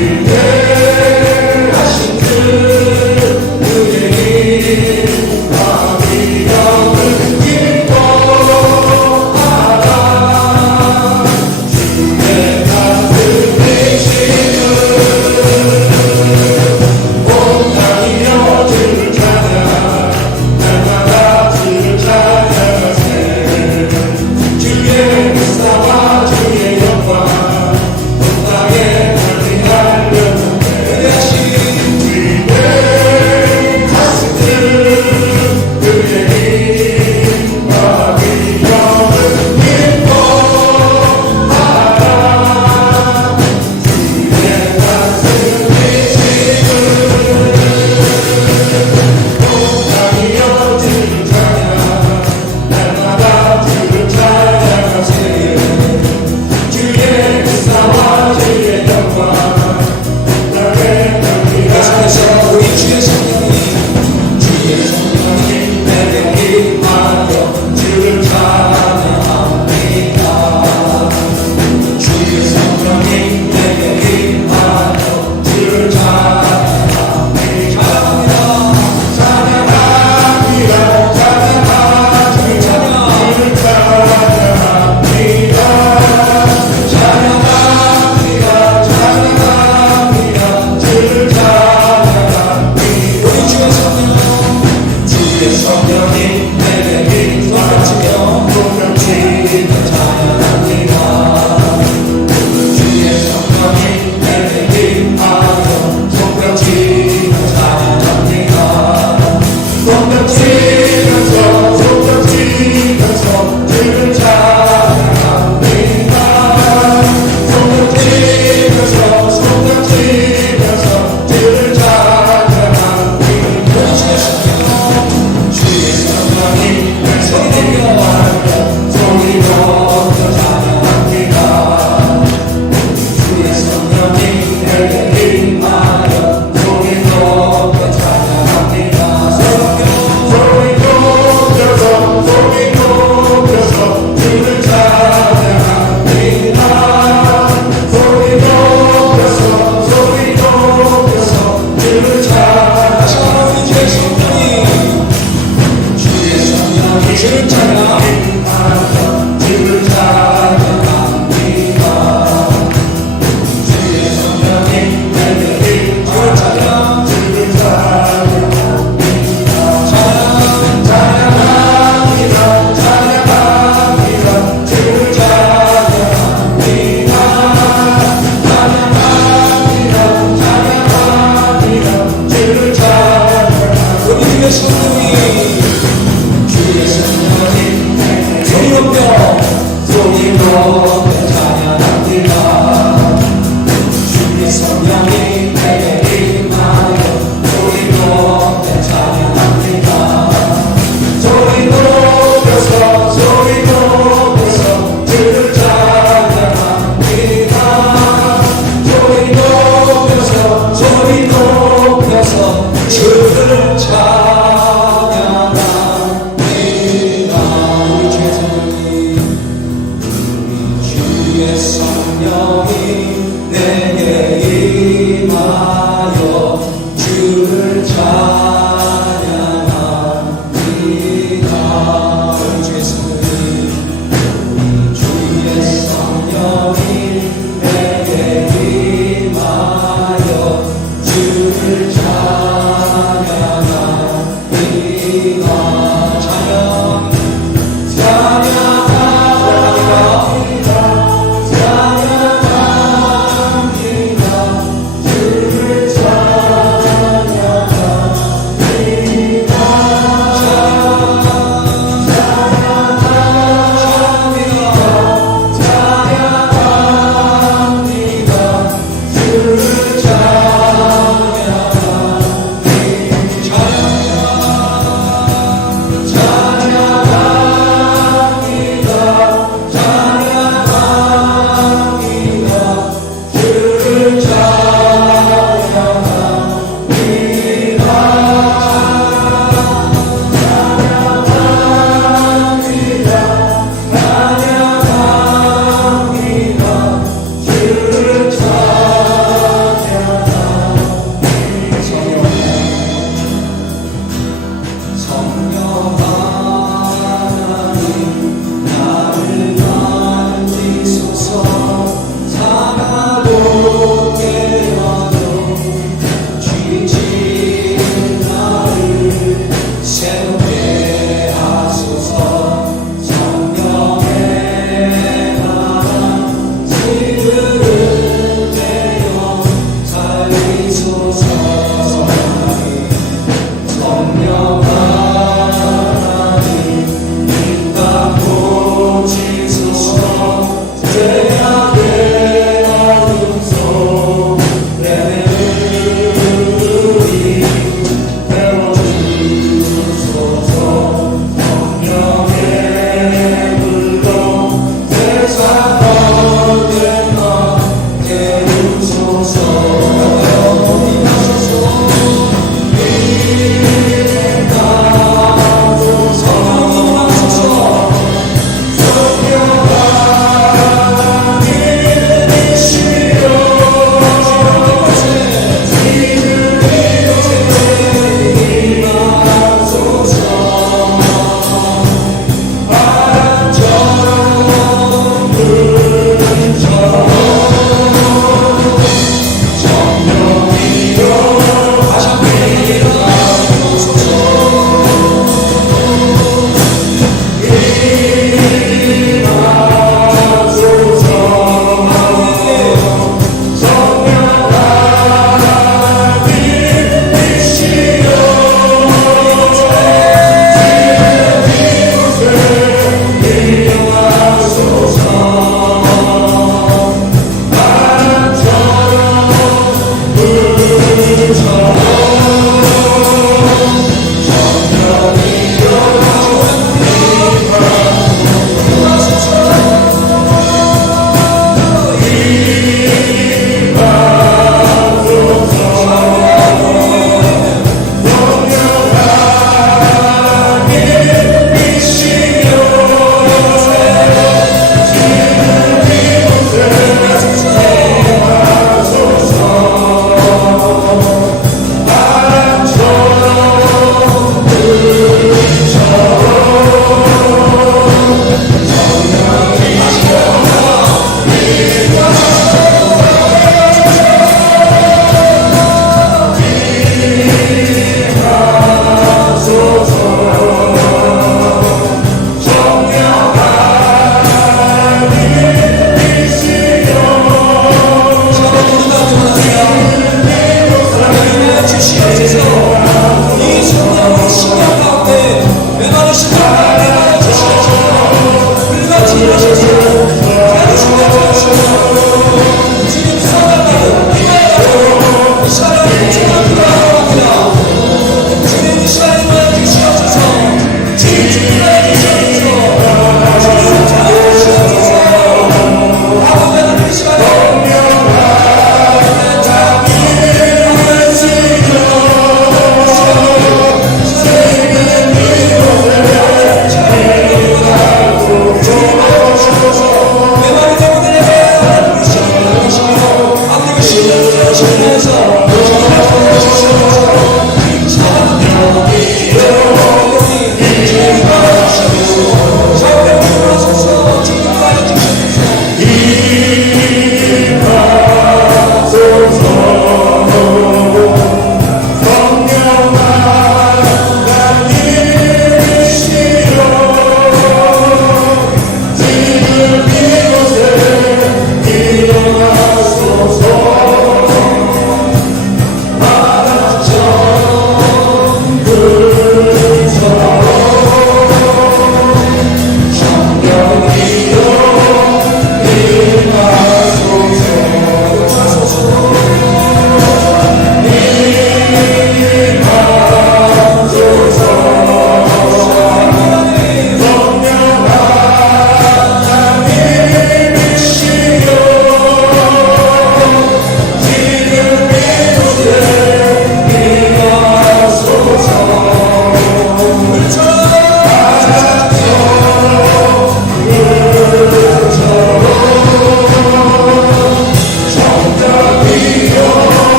주를 찬양합니다. 우리 주의 성령이 주의 성령이 내게 임하여 주를 찬양합니다. 우리 주의 성령이 내게 임하여 주를 찬양합니다. 찬양합니다. 주를 찬양합니다.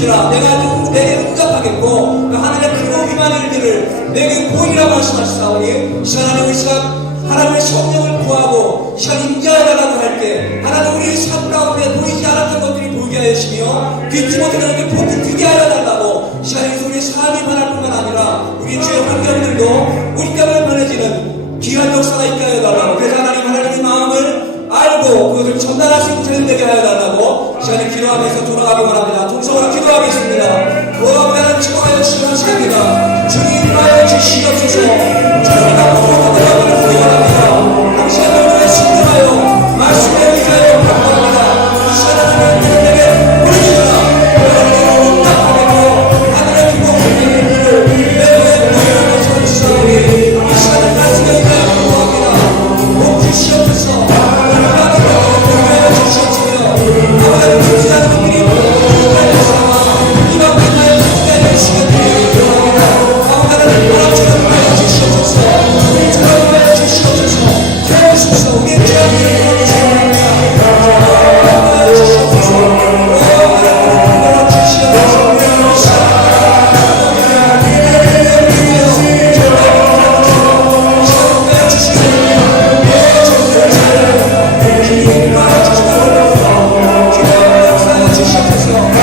이루어지더라. 내게 응답하겠고 하늘의 크고 위만 일들을 내게 보이라고 말씀하시사오니 하나님 우리 시각 하나님의 성령을 구하고 시간 임재하라고 할 때 하나님 우리 삶 가운데 보이지 않았던 것들이 보이게 하시며 듣지 못하는 것들이 보기 듣게 하여 달라고 시간에 우리 삶이 변할 뿐만 아니라 우리 주의 환경들도 우리 때문에 변해지는 귀한 역사가 있게 하여 달라고 그래서 하나님의 마음을 알고 그것을 전달할 수 있는 자들 되게 하여 달라고 시간에 기도하면서 돌아가기 원합니다. 동성으로 기도하겠습니다. 하나님 기도하여 주시는 시간입니다. 주님 하여 주시옵소서. 주님과 모든 여러분을 구원합니다. 당신의 얼굴에 신뢰하여 말씀에 의하여 바랍니다. 이 시간에 주님에게 부르짖으라. 여러분이 응답하겠고 하늘의 기도하는 일을 매우의 보이는 것으로 주사오니 이 시간에 말씀에 의하여 구합니다. 복 주시옵소서. 주시옵소서.